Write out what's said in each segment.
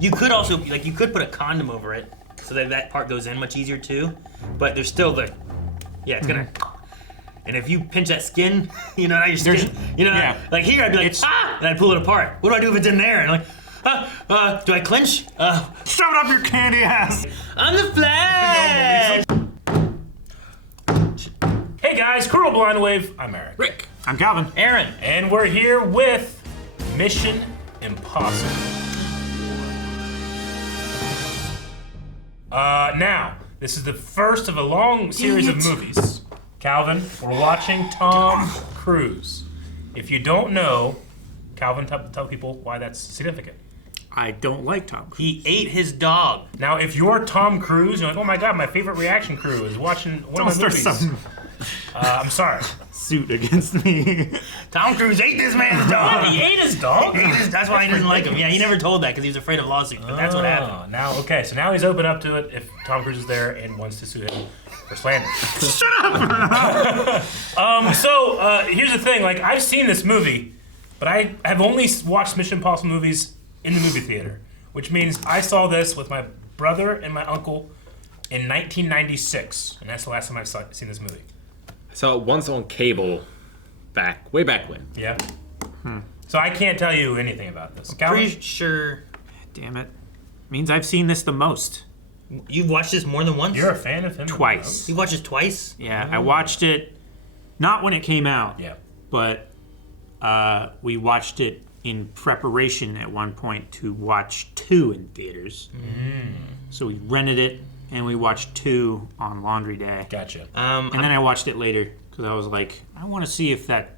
You could also you could put a condom over it so that part goes in much easier too. But there's still it's gonna. And if you pinch that skin, now your skin, like here I'd be like, and I'd pull it apart. What do I do if it's in there? And I'm like, do I clinch? Shove it up your candy ass. I'm the Flash. Hey guys, Cruel Blind Wave. I'm Eric. Rick. I'm Calvin. Aaron. And we're here with Mission Impossible. Now, this is the first of a long series of movies. Calvin, we're watching Tom Cruise. If you don't know, Calvin, tell people why that's significant. I don't like Tom Cruise. He ate his dog. Now, if you're Tom Cruise, you're like, oh my god, my favorite reaction crew is watching one of my movies. I'm sorry. Suit against me. Tom Cruise ate this man's dog. He ate his dog? That's why he didn't like him. Yeah, he never told that because he was afraid of lawsuits, but that's what happened. So now he's open up to it if Tom Cruise is there and wants to sue him for slander. Shut up! Here's the thing, I've seen this movie, but I have only watched Mission Impossible movies in the movie theater, which means I saw this with my brother and my uncle in 1996, and that's the last time I've seen this movie. I saw it once on cable, way back when. Yeah. So I can't tell you anything about this. Pretty sure. Damn it. Means I've seen this the most. You've watched this more than once? You're a fan of him? Twice. You watched this twice? Yeah, I watched it, not when it came out. Yeah. But we watched it in preparation at one point to watch 2 in theaters. So we rented it, and we watched 2 on laundry day. Gotcha. And then I watched it later, because I was like, I want to see if that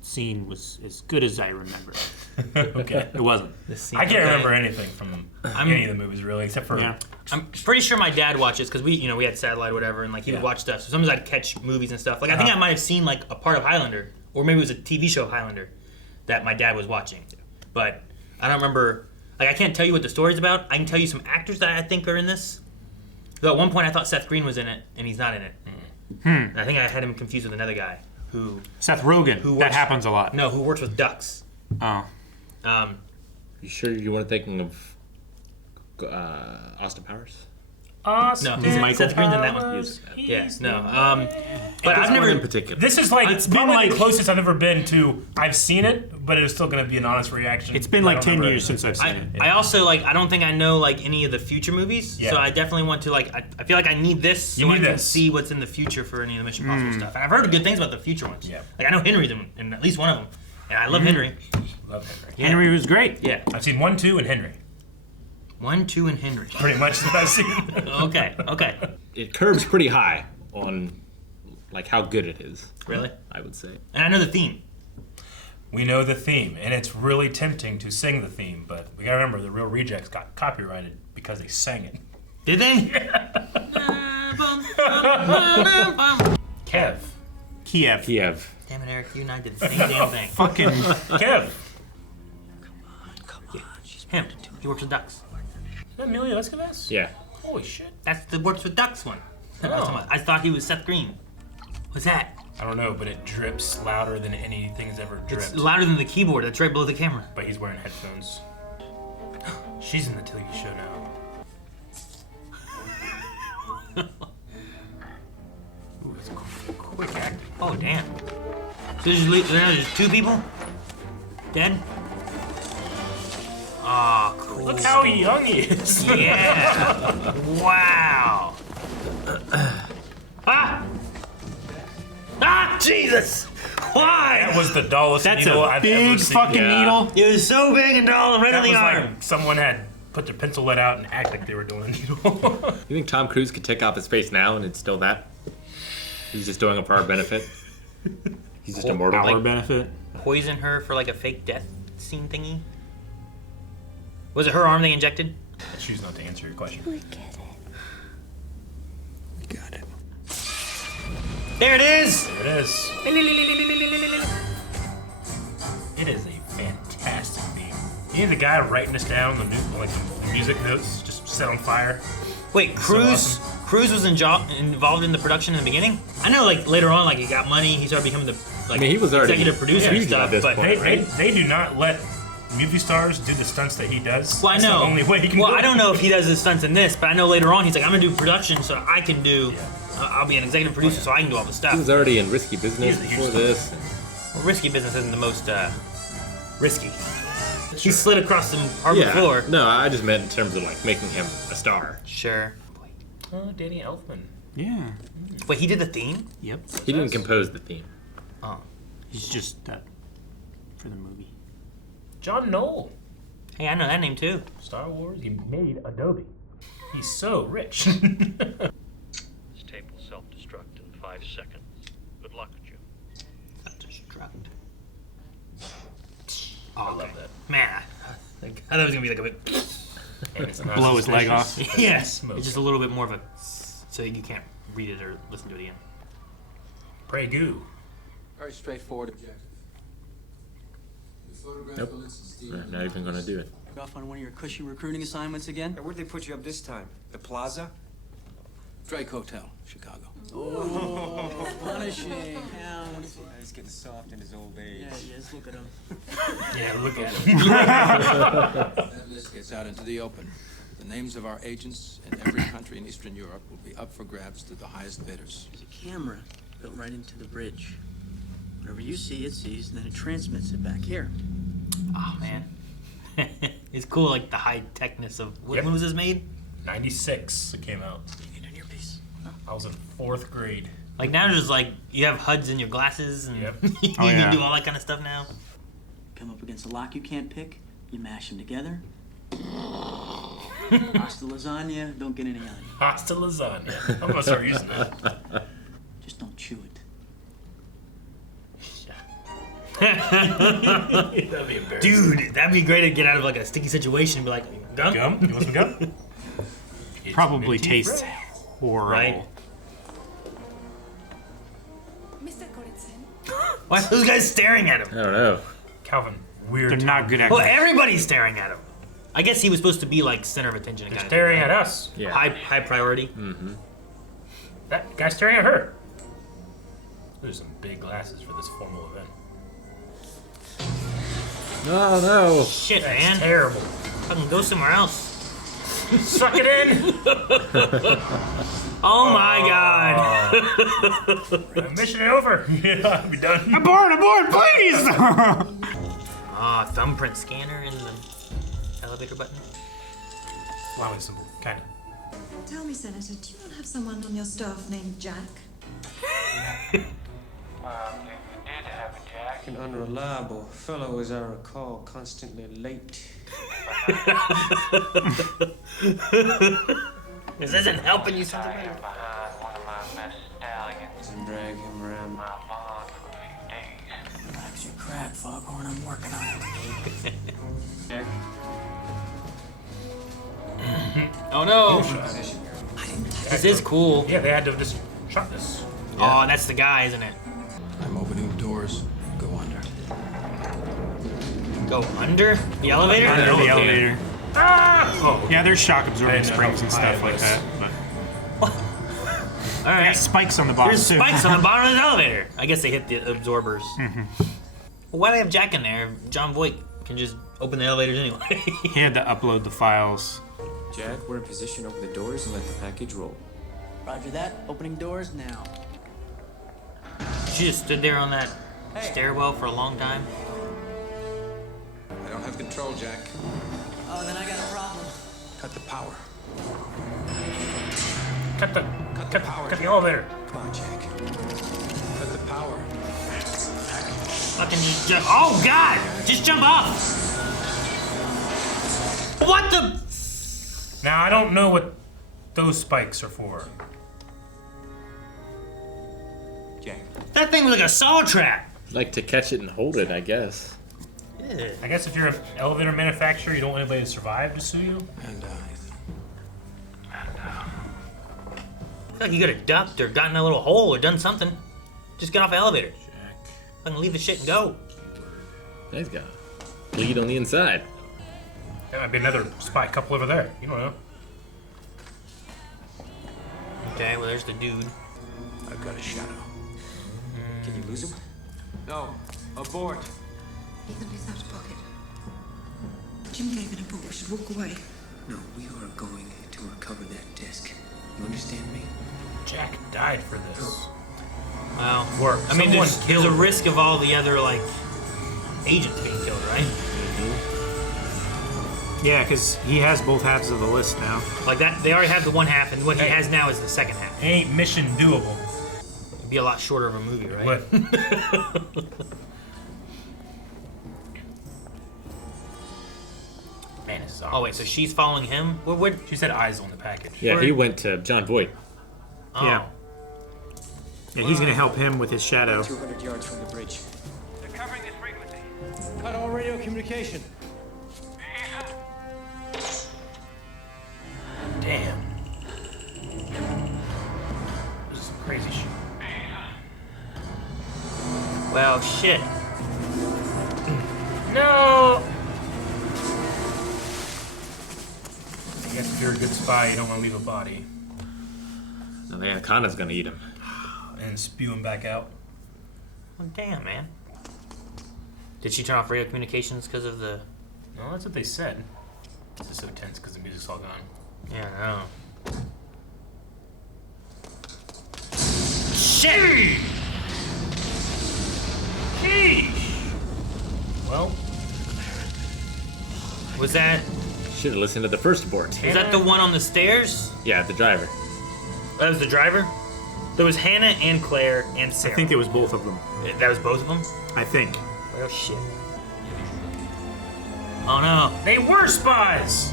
scene was as good as I remember. Okay. It wasn't. I can't remember anything from any of the movies, really, except for... Yeah. I'm pretty sure my dad watches, because we had satellite or whatever, and he would watch stuff. So sometimes I'd catch movies and stuff. I think I might have seen a part of Highlander, or maybe it was a TV show Highlander that my dad was watching. But I don't remember, I can't tell you what the story's about. I can tell you some actors that I think are in this. Though at one point I thought Seth Green was in it, and he's not in it. I think I had him confused with another guy who... Seth Rogen. That happens a lot. No, who works with ducks. Oh. You sure you weren't thinking of Austin Powers? Austin No, Seth Green's in that one. Powers, But I've never... in particular. This is It's been probably the closest I've ever been to... I've seen it, but it was still going to be an honest reaction. It's been 10 years since I've seen it. I also, I don't think I know, any of the future movies. Yeah. So I definitely want to, I feel like I need this so I can see what's in the future for any of the Mission Impossible stuff. And I've heard good things about the future ones. Yeah. I know Henry's in at least one of them. And I love Henry. Love Henry. Yeah. Henry was great. Yeah. I've seen 1, 2, and Henry. 1, 2, and Henry. Pretty much that I've seen. Okay. It curbs pretty high on how good it is. Really? I would say. And I know the theme. We know the theme, and it's really tempting to sing the theme, but we gotta remember the Real Rejects got copyrighted because they sang it. Did they? Kev. Kiev. Damn it, Eric, you and I did the same damn thing. Fucking... Kev. Him. He works with ducks. Is that Emilio Estevez? Yeah. Holy shit. That's the works with ducks one. I thought he was Seth Green. What's that? I don't know, but it drips louder than anything's ever dripped. It's louder than the keyboard that's right below the camera. But he's wearing headphones. She's in the TV show now. Ooh, it's quick acting. Oh, damn. So there's just 2 people? Dead? Oh, cool. Look how young he is. Yeah. Wow. Jesus! Why? That was the dullest needle I've ever big seen. fucking needle. It was so big and dull and right That on the was arm. like someone had put their pencil lead out and act like they were doing a needle. You think Tom Cruise could take off his face now and it's still that? He's just doing it for our benefit? He's just immortal. Our benefit. Poison her for a fake death scene thingy? Was it her arm they injected? I choose not to answer your question. We get it. We got it. There it is! There it is. It is a fantastic theme. You need the guy writing this down, the music notes just set on fire. Wait, Cruise was involved in the production in the beginning? I know later on he got money, he started becoming the he was already executive producer and huge at stuff, this but point. They do not let movie stars do the stunts that he does. Well, I That's know. the only way he can well, do I it. don't know if he does his stunts in this, but I know later on he's like, I'm gonna do production so I can do. I'll be an executive producer so I can do all the He stuff. was already in Risky Business He's a before huge this. Well, risky business isn't the most risky. He slid across some hardwood Yeah. floor. No, I just meant in terms of like making him a star. Sure. Oh, Danny Elfman. Yeah. Wait, he did the theme? Yep. He didn't compose the theme. Oh. He's just that for the movie. John Knoll. Hey, I know that name too. Star Wars. He made Adobe. He's so rich. This tape will self-destruct in 5 seconds. Good luck, Jim. Destruct. I love that. Man, I thought it was gonna be like a bit. And it's not Blow his leg off. suspicious. Yes. Smoke. It's just a little bit more of a. So you can't read it or listen to it again. Pray goo. Very straightforward objective. Nope. I'm not even gonna do it. Off on one of your cushy recruiting assignments again? Hey, where'd they put you up this time? The Plaza? Drake Hotel, Chicago. Oh, punishing. Hound. He's getting soft in his old age. Yeah, yes, look at him. Yeah, look at him. That list gets out into the open. The names of our agents in every country in Eastern Europe will be up for grabs to the highest bidders. There's a camera built right into the bridge. Whatever you see, it sees, and then it transmits it back here. Oh man. It's cool, like the high techness of Yep. when was this made? 96 it came out. You need an earpiece. I was in 4th grade. Like now, just like you have HUDs in your glasses, and Yep. you Oh, yeah. can do all that kind of stuff now. Come up against a lock you can't pick, you mash them together. Hasta lasagna, don't get any on you. Pasta lasagna. I'm gonna start using that. Just don't chew it. That'd be embarrassing. Dude, that'd be great to get out of like a sticky situation and be like, gum? Gum? You want some gum? It's Probably minty tastes bread. horrible. Right. Mr. Goritsen. Why are those guys staring at him? I don't know. Calvin, weird. They're not good Well, actors. everybody's staring at him. I guess he was supposed to be like center of attention. They're kind of staring thing, at right? us. Yeah. High priority. That guy's staring at her. There's some big glasses for this formal event. Oh no. Shit, That's man. terrible. Fucking go somewhere else. Suck it in. Oh my god. Mission over. Yeah, I'll be done. Abort, please! Ah, thumbprint scanner in the elevator button. Wow, it's simple. Kind of. Tell me, Senator, do you not have someone on your staff named Jack? An unreliable fellow, as I recall, constantly late. This isn't helping you, something. And drag him around. Relax your crack, Foghorn, I'm working on it. Oh no. This is cool. Yeah, they had to just shot this. Oh, that's the guy, isn't it? I'm opening the doors. Go under. Go under the elevator? Under the elevator. Ah! Oh, Yeah, there's shock absorbing I didn't know springs and how stuff high it like was. that. But All right. there's spikes on the bottom There's too. spikes on the bottom of the elevator. I guess they hit the absorbers. Well, why do they have Jack in there? John Voight can just open the elevators anyway. He had to upload the files. Jack, we're in position. Open the doors and let the package roll. Roger that. Opening doors now. She just stood there on that stairwell for a long time. I don't have control, Jack. Oh, then I got a problem. Cut the power. cut the elevator. Come on, Jack. Cut the power. Fucking jump. Oh god! Just jump off! What the? Now I don't know what those spikes are for. Jack. That thing was like a saw trap. Like to catch it and hold it, I guess. I guess if you're an elevator manufacturer, you don't want anybody to survive to sue you. And Like you could have ducked or gotten a little hole or done something. Just get off the elevator. Fucking leave the shit and go. He's got bleed on the inside. There might be another spy couple over there. You don't know. Okay, well there's the dude. I've got a shadow. Can you lose him? No, abort. Ethan, he's out of pocket. Jim gave an report. We should walk away. No, we are going to recover that disc. You understand me? Jack died for this. Well, Or I mean, someone there's a killed risk of all the other like agents being killed, right? Yeah, because he has both halves of the list now. Like that, they already have the one half, and what he has now is the second half. Ain't mission doable. It'd be a lot shorter of a movie, right? What? Man, this is awesome. Oh wait, so she's following him? What? She said eyes on the package. Yeah, he went to John Voight. Oh. Yeah. Yeah, he's going to help him with his shadow. 200 yards from the bridge. They're covering this frequency. Cut all radio communication. Damn. This is some crazy shit. Well, shit. No! I guess if you're a good spy, you don't want to leave a body No, the anaconda's gonna eat him. and spew him back out. Well, damn, man. Did she turn off radio communications because of the? No, that's what they said. This is so tense because the music's all gone. Yeah, I know. Shit! Sheesh! Well, Was that Should have listened to the first report. the one on the stairs? Yeah, the driver. That was the driver? There was Hannah and Claire and I Sarah. think it was both of them. That was both of them? I think. Well, shit. Oh no. they were spies!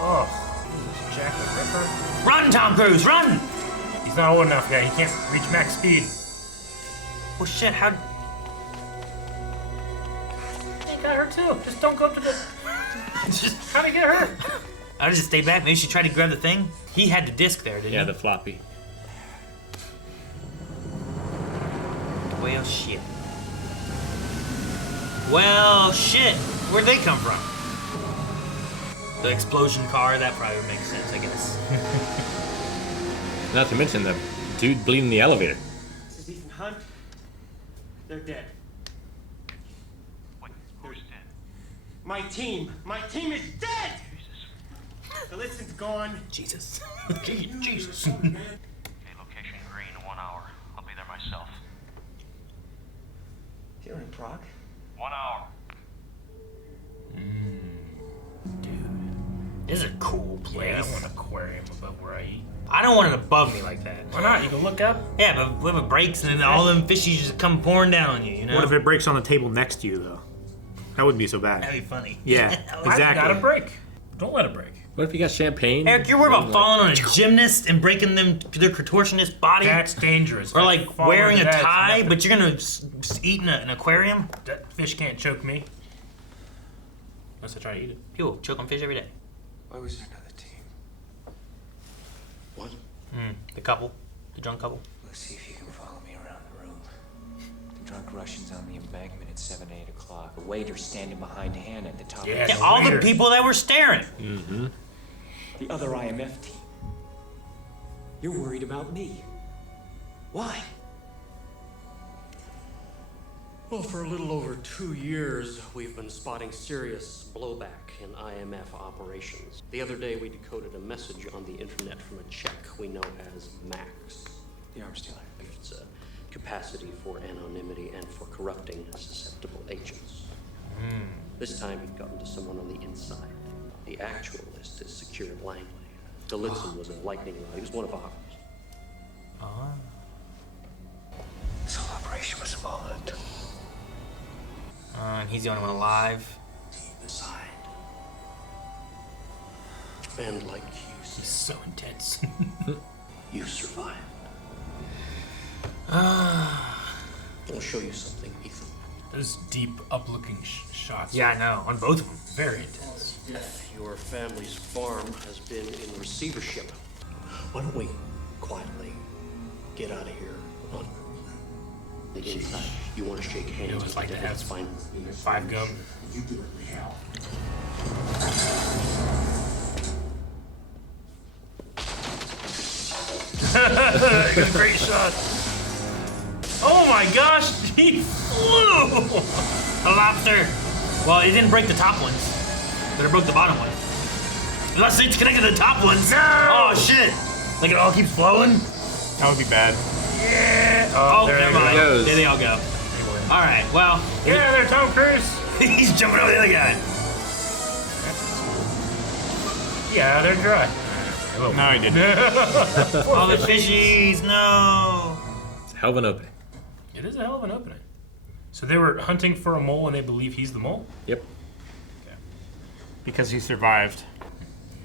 Oh. Jack the Ripper? Run, Tom Cruise, run! He's not old enough yet. He can't reach max speed. Well, shit, how? He got her too. Just don't go up to the. How'd he get her? I'll just stay back. Maybe she tried to grab the thing. He had the disc there, didn't Yeah, he? the floppy. Well, shit. Well, shit. Where'd they come from? The explosion car? That probably would make sense, I guess. Not to mention the dude bleeding in the elevator. This is Ethan Hunt. They're dead. Wait, who's dead? My team is dead! The listen's gone. Jesus. Jesus. Okay, location green in 1 hour. I'll be there myself. You're in Prague? 1 hour. This is a cool Yeah, I place. want an aquarium above where I eat. I don't want it above me like that. Why not? You can look up. Yeah, but what if it breaks and then all them fishies just come pouring down on you, you know? What if it breaks on the table next to you, though? That wouldn't be so bad. That'd be funny. Yeah, I exactly. got a break. Don't let it break. What if you got champagne? Eric, you're worried about falling on a gymnast and breaking their contortionist body? That's dangerous. Or like Falling wearing a into that is tie, nothing. but you're gonna eat in an aquarium? That fish can't choke me. Unless I try to eat it. People choke on fish every day. Why was there another team? What? The couple. The drunk couple. Let's see if you can follow me around the room. The drunk Russians on the embankment at 7, 8 o'clock. The waiter standing behind Hannah at the top Yeah, of Yeah, the all the waiter. people that were staring. The other IMF team. You're worried about me. Why? Well, for a little over 2 years, we've been spotting serious blowback in IMF operations. The other day, we decoded a message on the internet from a Czech we know as Max. The arms dealer. It's a capacity for anonymity and for corrupting susceptible agents. This time, he'd gotten to someone on the inside. The actual list is Secure Langley. Delitzin was a lightning rod. He was one of ours. This whole operation was involved. And he's the only one alive. Inside. And like you It's said, so intense. you survived. I'll show you something, Ethan. Those deep, up-looking shots. Yeah, I know. On both of them. Very intense. Your family's farm has been in receivership. Why don't we quietly get out of here on the inside? You want to shake hands You know, it's with like the to devil, have it's fine. 5 gum. Great shot. Oh my my gosh, he flew! A lobster. Well, it didn't break the top ones, but it broke the bottom one. Unless it's connected to the top ones. No! Oh shit! Like it all keeps flowing. That would be bad. Yeah. Oh, there never it mind. goes. There they all go. All right. Well, Yeah, there, Tom Cruise. he's jumping over the other guy. Yeah, they're dry. No, I didn't. All the fishies. No. It's a hell of an opening. It is a hell of an opening. So they were hunting for a mole and they believe he's the mole? Yep. Because he survived.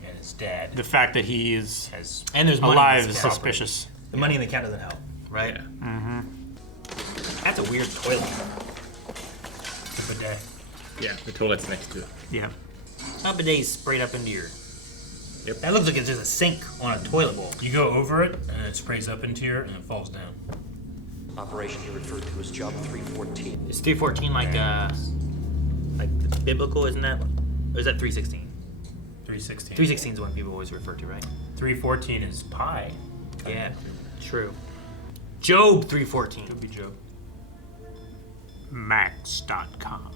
And his dad The fact that he is has... And there's money alive in is this property. suspicious. The money in the account doesn't help, right? Yeah. That's a weird toilet. The bidet. Yeah, the toilet's next to it. Yeah. How bidet's sprayed up into your... Yep. That looks like it's just a sink on a toilet bowl. You go over it and it sprays up into here and it falls down. Operation here referred to as Job 314. Is 314 like biblical? Isn't that? Or is that 316? 316. 316 is what people always refer to, right? 314 is pi. Yeah, true. Job 314. Could be Job. Max.com.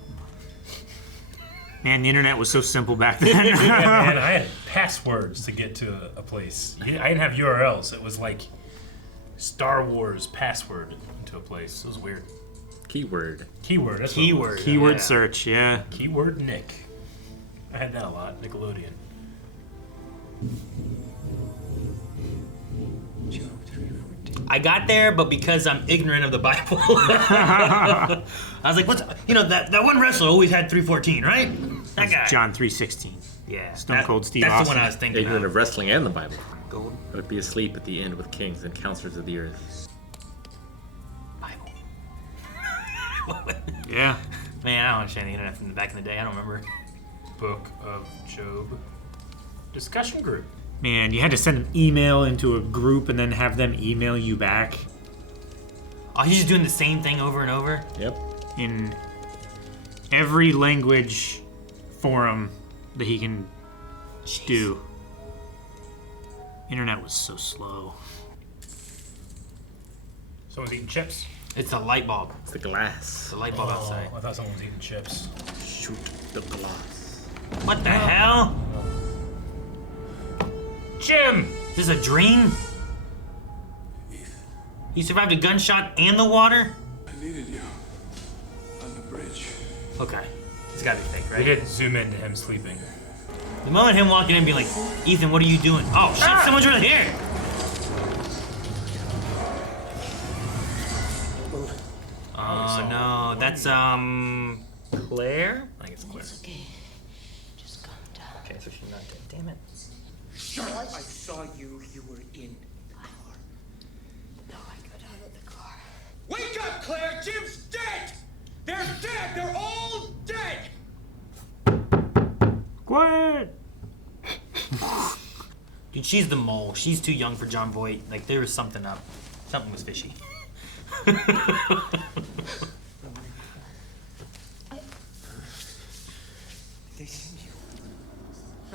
Man, the internet was so simple back then. Yeah, man, I had passwords to get to a place. I didn't have URLs. It was like Star Wars password into a place. It was weird. Keyword. Keyword. That's Keyword. Keyword yeah. search, yeah. Keyword Nick. I had that a lot. Nickelodeon. I got there, but because I'm ignorant of the Bible, I was like, "What's that one wrestler always had 314, right? That guy." John 3:16. Yeah. Stone Cold Steve That's Austin. the one I was thinking Ignorant of. of wrestling and the Bible. Gold I would be asleep at the end with kings and counselors of the earth. Bible. Yeah. Man, I don't understand the internet from back in the day. I don't remember. Book of Job. Discussion group. Man, you had to send an email into a group and then have them email you back Oh, he's just doing the same thing over and over. Yep. in every language forum that he can do. Internet was so slow. Someone's eating chips. It's a light bulb. It's the glass. It's a light bulb outside. I thought someone was eating chips. Shoot the glass. What the hell? Jim! Is this a dream? You survived a gunshot and the water? I needed you on the bridge. Okay. It's gotta be fake, We right? did zoom into him sleeping. The moment him walking in and being like, Ethan, what are you doing? Oh, shit, someone's right here. Oh, no. That's, Claire? I think it's Claire. Okay. Just calm down. Okay, so she's not dead. Damn it. I saw you. You were in the car. No, I got out of the car. Wake up, Claire! Jim's dead! They're dead! They're all dead! Quiet! Dude, she's the mole. She's too young for John Voight. Like, there was something up. Something was fishy. They sent you.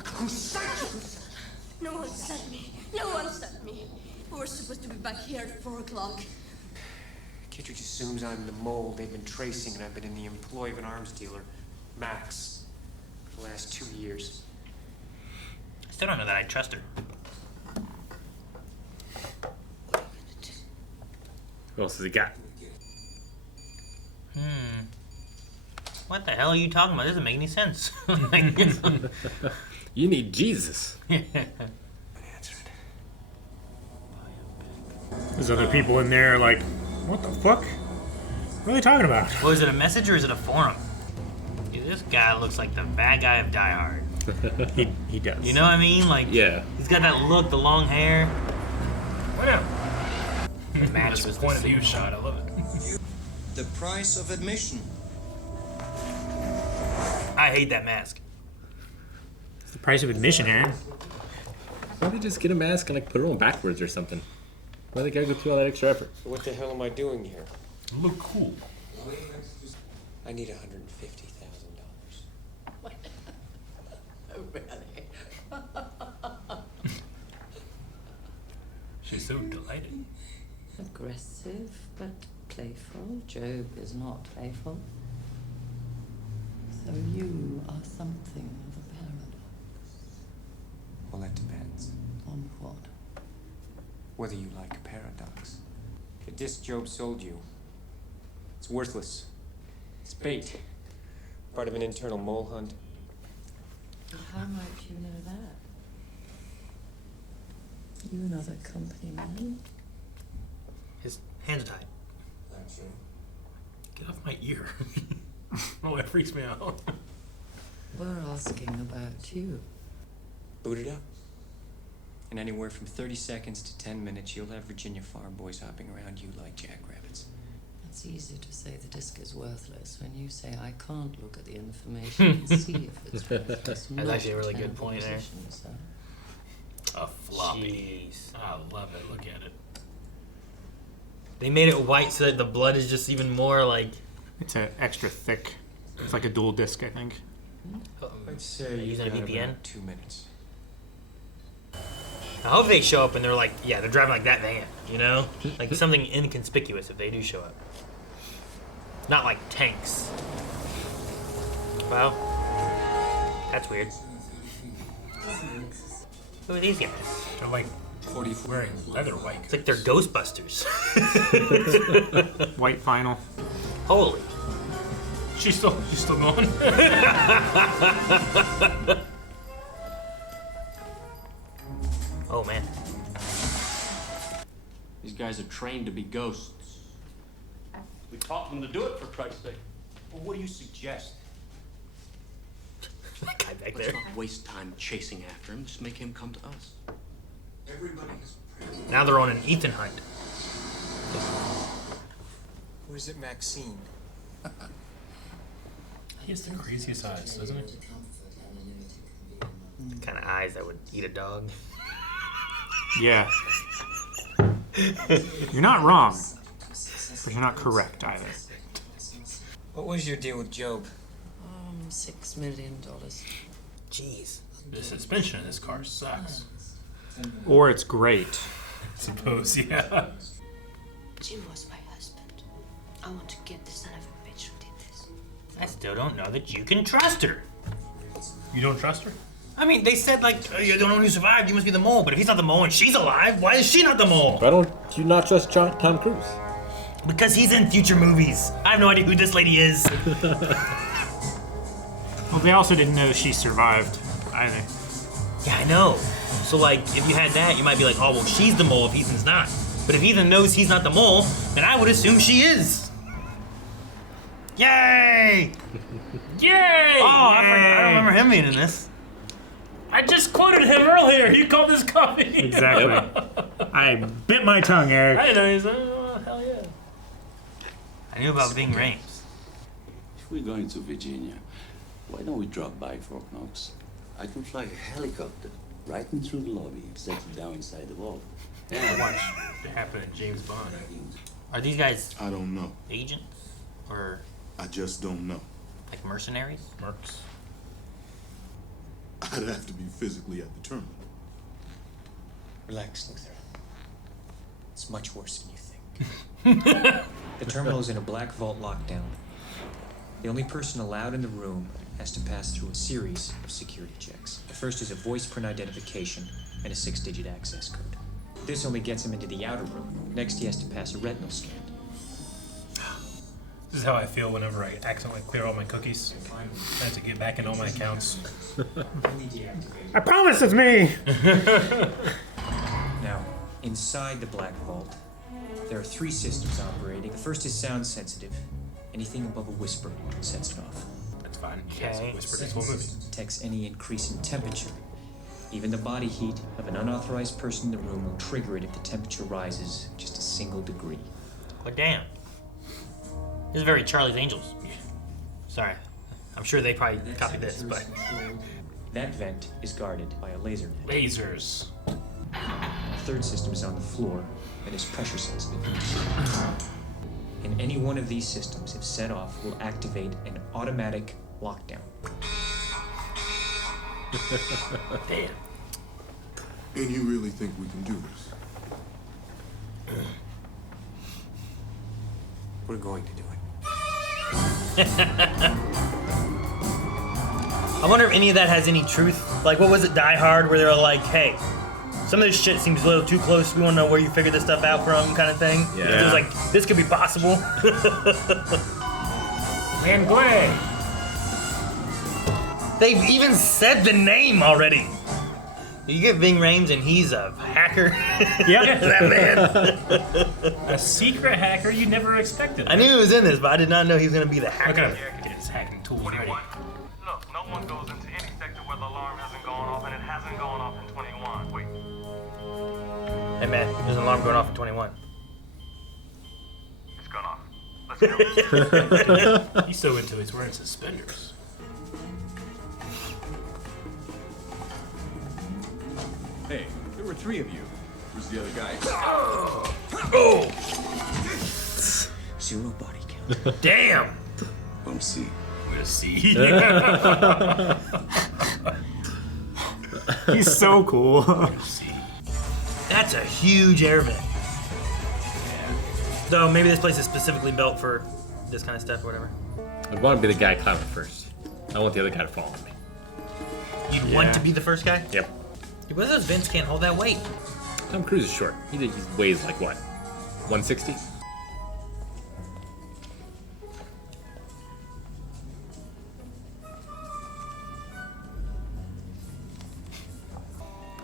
Who sent you? No one sent me. No one sent me. We were supposed to be back here at 4 o'clock. Kittredge assumes I'm the mole they've been tracing, and I've been in the employ of an arms dealer, Max, for the last 2 years. I still don't know that I trust her. Who else has he got? What the hell are you talking about? This doesn't make any sense. You need Jesus. There's other people in there like, what the fuck? What are they talking about? Well, is it a message or is it a forum? Dude, this guy looks like the bad guy of Die Hard. He does. You know what I mean? Like, Yeah. he's got that look, the long hair. What now? The match That's was the point of the view same. shot. I love it. The price of admission. I hate that mask. It's the price of admission, Aaron. Why don't they just get a mask and like put it on backwards or something? Why they gotta go through all that extra effort? What the hell am I doing here? Look cool. I need $150,000. Really? She's so delighted. Aggressive, but playful. Job is not playful. So you are something of a paradox. Well, that depends. On what? Whether you like a paradox. The disc Job sold you. It's worthless. It's bait. Part of an internal mole hunt. How might you know that? You another company man? His hands are tied. Get off my ear. Oh, it freaks me out. We're asking about you. Boot it up. In anywhere from 30 seconds to 10 minutes, you'll have Virginia farm boys hopping around you like jackrabbits. It's easy to say the disc is worthless when you say I can't look at the information and see if it's worthless. That's actually a really good point there. A floppy. Jeez. I love it. Look at it. They made it white so that the blood is just even more like. It's extra thick. It's like a dual disc, I think. I'd say you using a got VPN? about 2 minutes. I hope they show up and they're like, yeah, they're driving like that van, you know? Like something inconspicuous if they do show up. Not like tanks. Well, that's weird. Who are these guys? They're like wearing leather white. It's like they're Ghostbusters. White vinyl. Holy. She's still going. Oh man. These guys are trained to be ghosts. We taught them to do it, for Christ's sake. Well, what do you suggest? That guy back Let's there. not waste time chasing after him. Just make him come to us. Everybody has Now they're on an Ethan hunt. Or is it Maxine? He has the craziest eyes, doesn't he? Kind of eyes that would eat a dog. Yeah. You're not wrong, but you're not correct either. What was your deal with Job? $6 million. Jeez. The suspension in this car sucks. Or it's great. I suppose, yeah. Jim was my husband. I want to get the son of a bitch who did this. I still don't know that you can trust her. You don't trust her? I mean, they said like, you don't know who survived, you must be the mole. But if he's not the mole and she's alive, why is she not the mole? Why don't you not trust Tom Cruise? Because he's in future movies. I have no idea who this lady is. Well, they also didn't know she survived either. Yeah, I know. So like, if you had that, you might be like, oh, well, she's the mole if Ethan's not. But if Ethan knows he's not the mole, then I would assume she is. Yay! Yay! Oh, I don't remember him being in this. I just quoted him earlier. You called this coffee. Exactly. I bit my tongue, Eric. I didn't know he was. Oh, hell yeah. I knew about Ving Rhames. If we're going to Virginia, why don't we drop by Fort Knox? I can fly a helicopter right in through the lobby and set it down inside the vault. I watched it happen in James Bond. Are these guys I don't know. agents? Or I just don't know. like mercenaries? Mercs. I'd have to be physically at the terminal. Relax, Luther. It's much worse than you think. The terminal is in a black vault lockdown. The only person allowed in the room has to pass through a series of security checks. The first is a voice print identification and a 6-digit access code. This only gets him into the outer room. Next, he has to pass a retinal scan. This is how I feel whenever I accidentally clear all my cookies. I have to get back in all my accounts. I promise it's me! Now, inside the black vault, there are 3 systems operating. The first is sound sensitive. Anything above a whisper sets it off. That's fine. Yes, whispered this whole movie. Detects any increase in temperature. Even the body heat of an unauthorized person in the room will trigger it if the temperature rises just a single degree. Well, damn. This is very Charlie's Angels. Sorry. I'm sure they probably copied this, but... That vent is guarded by a laser net. Lasers. The third system is on the floor and is pressure sensitive. And any one of these systems, if set off, will activate an automatic lockdown. Damn. And you really think we can do this? We're going to do it. I wonder if any of that has any truth. Like, what was it, Die Hard, where they were like, hey, some of this shit seems a little too close. We want to know where you figured this stuff out from, kind of thing. Yeah. It was like, this could be possible. Man, Glay. They've even said the name already. You get Ving Rhames and he's a hacker. Yep. That man. A secret hacker you never expected. I knew he was in this, but I did not know he was going to be the hacker. Look at him. Get his hacking tools ready. Look, no one goes into any sector where the alarm hasn't gone off, and it hasn't gone off in 21. Wait. Hey man, there's an alarm going off in 21. It's gone off. Let's go. He's so into it, he's wearing suspenders. Hey, there were 3 of you. Who's the other guy? Oh! 0 body count. Damn! We'll see. We'll see. He's so cool. That's a huge air vent. So maybe this place is specifically built for this kind of stuff or whatever. I'd want to be the guy climbing first. I want the other guy to follow me. You'd want to be the first guy? Yep. Yeah, but those vents can't hold that weight. Tom Cruise is short. He weighs like what? 160?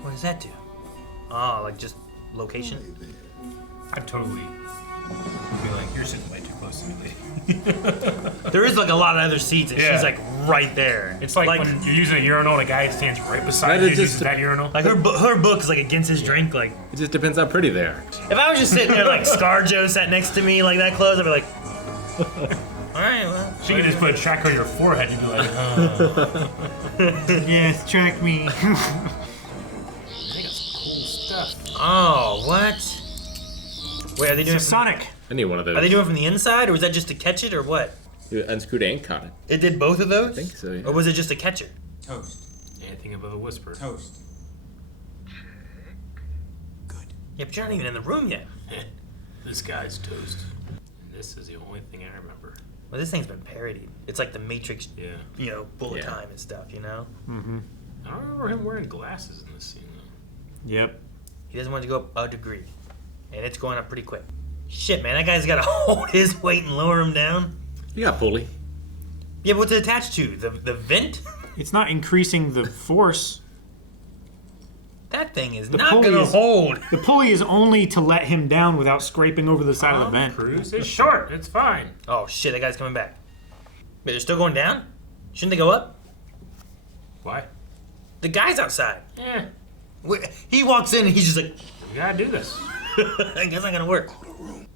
What does that do? Oh, like just location? I'd totally be like, you're sitting way too close to me, lady. There is like a lot of other seats, and she's like right there. It's like when you're using a urinal and a guy stands right beside you and uses that urinal. Like her book is like against his drink. Like it just depends how pretty they are. If I was just sitting there like ScarJo sat next to me like that close, I'd be like, all right, well. She could just put a track on your forehead and be like, oh. Yes, track me. They got some cool stuff. Oh, what? Wait, are they doing It's a Sonic? I need one of those. Are they doing it from the inside, or was that just to catch it, or what? You unscrewed and caught it. It did both of those? I think so, yeah. Or was it just a catcher? Toast. Anything above a whisper. Toast. Yeah, but you're not even in the room yet. This guy's toast. And this is the only thing I remember. Well, this thing's been parodied. It's like the Matrix, Yeah. bullet time and stuff, Mm-hmm. I don't remember him wearing glasses in this scene, though. Yep. He doesn't want to go up a degree. And it's going up pretty quick. Shit, man, that guy's got to hold his weight and lower him down. You got pulley. Yeah, but what's it attached to? The vent? It's not increasing the force. That thing is The not pulley going to is- hold. The pulley is only to let him down without scraping over the side of the vent. Cruise is short. It's fine. Oh, shit, that guy's coming back. Wait, they're still going down? Shouldn't they go up? Why? The guy's outside. Yeah. He walks in and he's just like, We gotta do this. I guess not going to work. Move.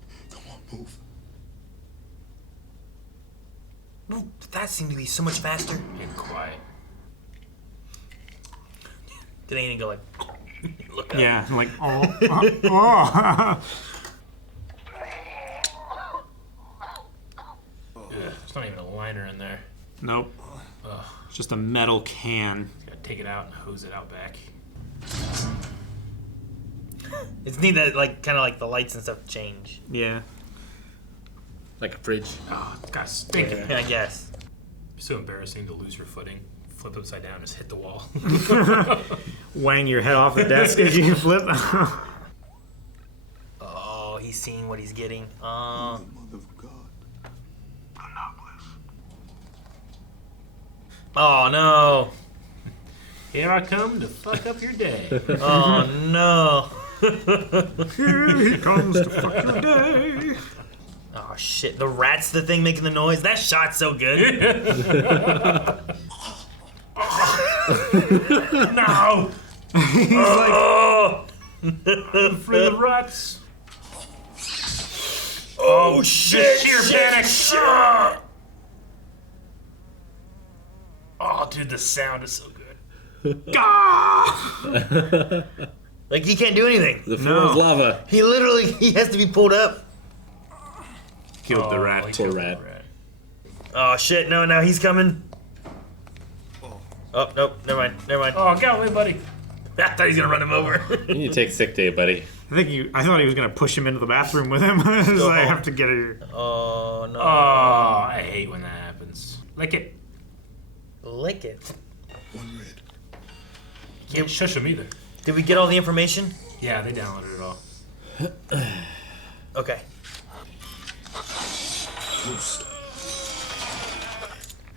That seemed to be so much faster. Get quiet. Did they even go like, look up? Yeah, I'm like, oh. There's not even a liner in there. Nope. Ugh. It's just a metal can. Gotta take it out and hose it out back. It's neat that like kind of like the lights and stuff change. Yeah. Like a fridge. Oh, it's got stinking. Yeah, I guess. It's so embarrassing to lose your footing. Flip upside down, just hit the wall. Wang your head off the desk as you flip. Oh, he's seeing what he's getting. Oh no. Here I come to fuck up your day. Oh no. Here he comes to fuck your day. Oh shit, the rat's the thing making the noise. That shot's so good. No! He's like, Free the ruts. Oh shit! Sheer panic. Shit. Oh, dude, the sound is so good. Like he can't do anything. The floor is lava. He has to be pulled up. Killed the rat. Poor rat. Oh shit! No, now he's coming. Oh nope, never mind. Oh, get away, buddy. I thought he was gonna run him over. You need to take sick day, buddy. I thought he was gonna push him into the bathroom with him. I was like, I have to get it. Oh no. Oh, I hate when that happens. Lick it. Lick it. One red. Can't shush him either. Did we get all the information? Yeah, they downloaded it all. Okay. Toast.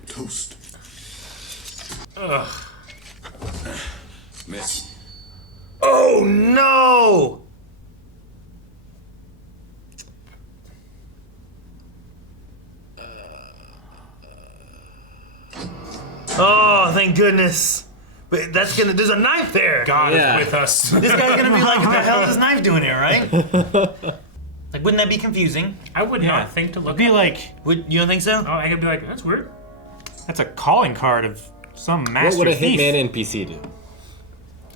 Toast. Ugh. Miss. Oh no! Oh, thank goodness. But that's gonna. There's a knife there. God is with us. This guy's gonna be like, what the hell is this knife doing here, right? Like, wouldn't that be confusing? I would not think to look. It'd be like, you don't think so? Oh, I could be like, that's weird. That's a calling card of some master What would a thief. hitman NPC do?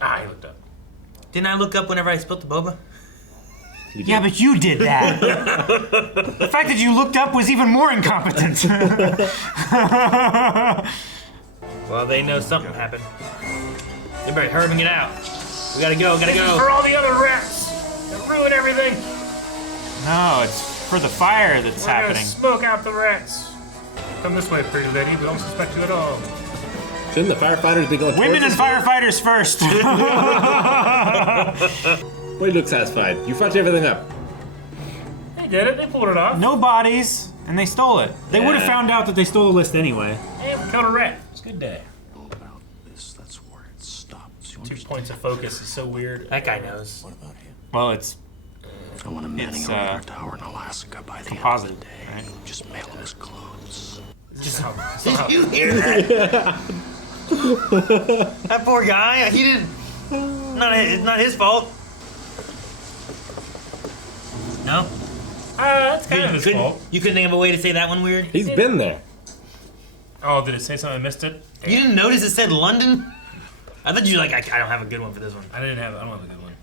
Ah, I looked up. Didn't I look up whenever I spilled the boba? Yeah, but you did that. The fact that you looked up was even more incompetent. Well, they know something happened. They better hurry and get out. We gotta go, This is for all the other rats that ruin everything. No, it's for the fire that's We're happening. gonna smoke out the rats. Come this way, pretty lady. We don't suspect you at all. Shouldn't the firefighters be going Women and towards us? firefighters first. Well, you look satisfied. You fucked everything up. They did it. They pulled it off. No bodies, and they stole it. They would have found out that they stole the list anyway. Hey, we killed a rat. It's a good day. That's where it stops. 2 points of focus is so weird. That guy knows. What about him? Well, it's I want him manning a radar tower in Alaska by the end of the day. Right? Just mail him his clothes. Did you hear that? That poor guy. He didn't. It's not his fault. No. That's kind of his fault. You couldn't think of a way to say that one weird? He's been there. Oh, did it say something? I missed it. You didn't notice it said London? I thought you were like, I don't have a good one for this one. I don't have a good one.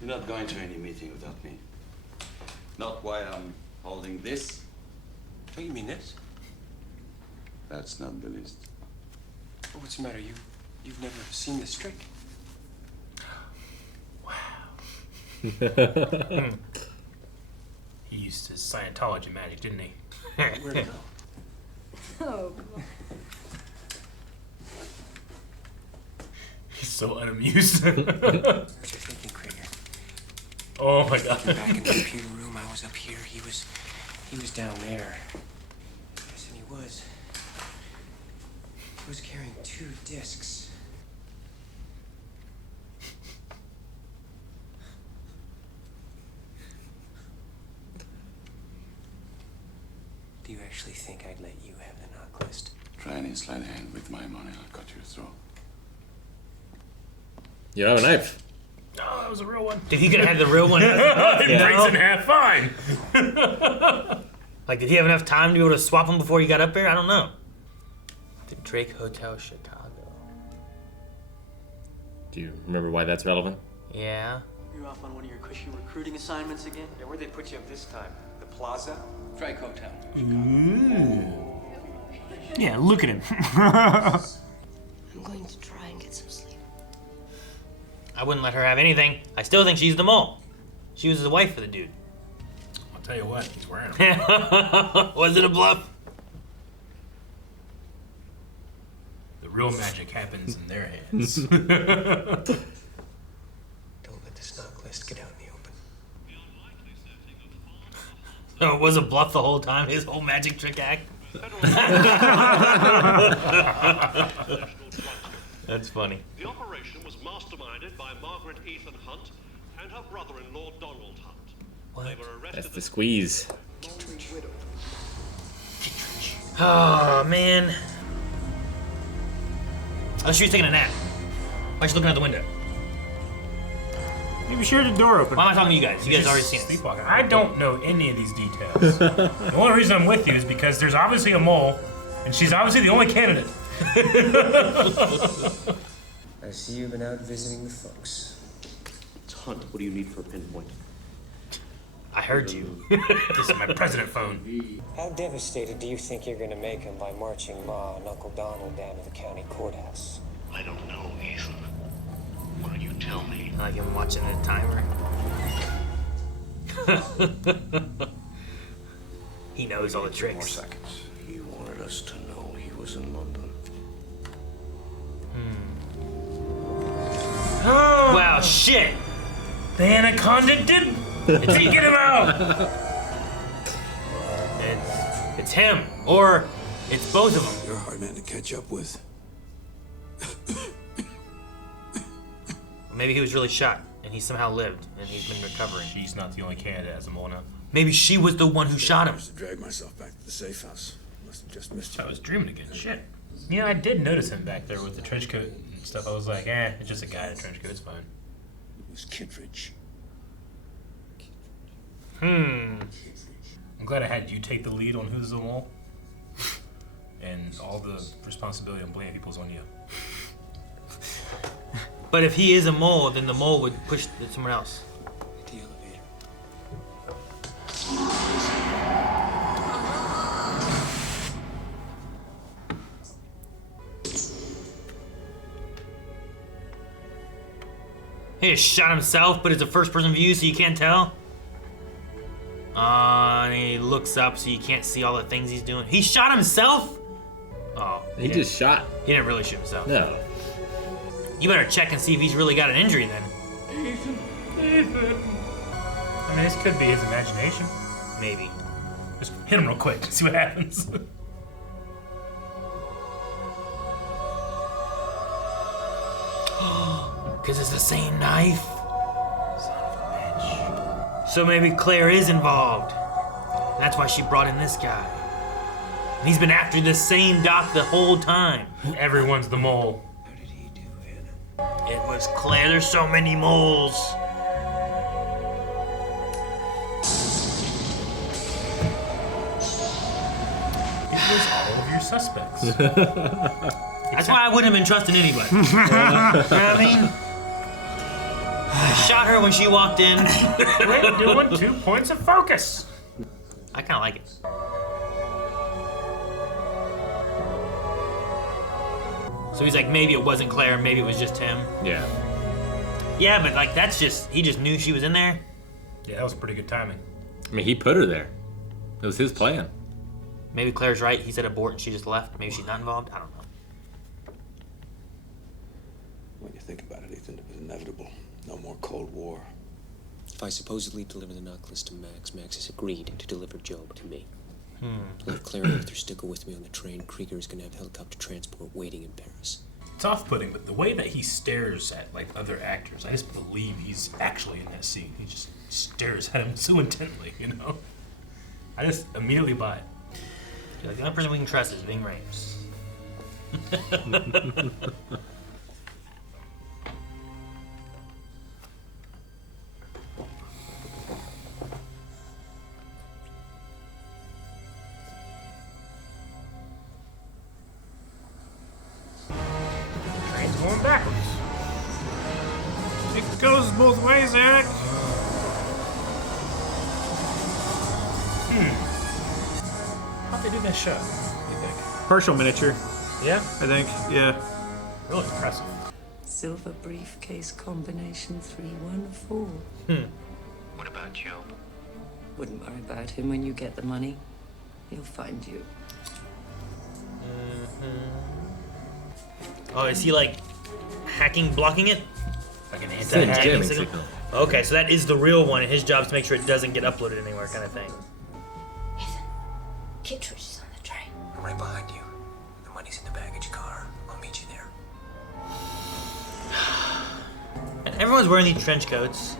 You're not going to any meeting without me. Not while I'm holding this. Oh, you mean this? That's not the list. Oh, what's the matter? You've never seen this trick? He used his Scientology magic, didn't he? Where'd it go? Oh, He's so unamused. What you thinking, Krieger? Oh my god. Back in the computer room, I was up here. He was down there. Yes, and he was carrying 2 discs. Do you actually think I'd let you have the knock list? Try any sleight of hand with my money, I'll cut your throat. You have a knife. Oh, that was a real one. Dude, he could have had the real one. It breaks in half fine. Like, did he have enough time to be able to swap them before he got up there? I don't know. The Drake Hotel, Chicago. Do you remember why that's relevant? Yeah. You're off on one of your cushy recruiting assignments again? Yeah, where'd they put you up this time? The Plaza? Drake Hotel. Yeah, look at him. I'm going to try and get some sleep. I wouldn't let her have anything. I still think she's the mole. She was the wife for the dude. I'll tell you what, he's wearing them. Was it a bluff? The real magic happens in their hands. Don't let this knock list get out in the open. No, it was a bluff the whole time. His whole magic trick act. That's funny. The operation was masterminded by Margaret Ethan Hunt and her brother-in-law Donald Hunt. They were arrested. That's the squeeze. Oh, man. Oh, she was taking a nap. Why is she looking out the window? Maybe she heard the door open. Why am I talking to you guys? You guys already seen it. Sleepwalking. I don't know any of these details. The only reason I'm with you is because there's obviously a mole, and she's obviously the only candidate. I see you've been out visiting the folks. It's Hunt. What do you need for a pinpoint? I heard you. This is my president phone. How devastated do you think you're going to make him by marching Ma and Uncle Donald down to the county courthouse? I don't know, Ethan. Why don't you tell me? I like him watching the timer. He knows all the tricks. More seconds. He wanted us to know he was in London. Wow, shit! The anaconda did taking him out. It's him, or it's both of them. You're a hard man to catch up with. Maybe he was really shot, and he somehow lived, and he's been recovering. She's not the only candidate as a mole now. Maybe she was the one who shot him. I must have dragged myself back to the safe house. Must have just missed you. I was dreaming again. Shit. You know, I did notice him back there with the trench coat and stuff. I was like, it's just a guy in a trench coat. It's fine. It was Kittredge. I'm glad I had you take the lead on who's the mole. And all the responsibility and blame people's on you. But if he is a mole, then the mole would push someone else. The elevator. He just shot himself, but it's a first-person view, so you can't tell. And he looks up, so you can't see all the things he's doing. He shot himself? Oh. He just shot. He didn't really shoot himself. No. You better check and see if he's really got an injury then. Ethan. I mean, this could be his imagination. Maybe. Just hit him real quick, see what happens. Because it's the same knife. Son of a bitch. So maybe Claire is involved. That's why she brought in this guy. And he's been after the same doc the whole time. Everyone's the mole. How did he do it? It was Claire. There's so many moles. It was all of your suspects. That's why I wouldn't have been trusting anybody. You know what I mean? I shot her when she walked in. Quit doing 2 points of focus. I kind of like it. So he's like, maybe it wasn't Claire, maybe it was just him. Yeah. Yeah, but like that's just, he just knew she was in there. Yeah, that was pretty good timing. I mean, he put her there. It was his plan. Maybe Claire's right. He said abort and she just left. Maybe she's not involved. I don't know. When you think about it, Ethan, it was inevitable. No more Cold War. If I supposedly deliver the knock list to Max, Max has agreed to deliver Job to me. Let Claire and Arthur stick with me on the train. Krieger is going to have helicopter transport waiting in Paris. It's off-putting, but the way that he stares at like other actors, I just believe he's actually in that scene. He just stares at him so intently, you know? I just immediately buy it. Like, the only person we can trust is Ving Rhames. Train's going backwards. It goes both ways, Eric. How'd they do that shot, you think? Partial miniature, Yeah? I think. Yeah. Really impressive. Silver briefcase combination 314. What about Job? Wouldn't worry about him when you get the money. He'll find you. Oh, is he like hacking, blocking it? Like an It's an anti-hacking jamming signal. signal. Okay, so that is the real one, and his job is to make sure it doesn't get uploaded anywhere, kind of thing. Ethan, Kittredge is on the train. I'm right behind you. The money's in the baggage car. I'll meet you there. And everyone's wearing these trench coats.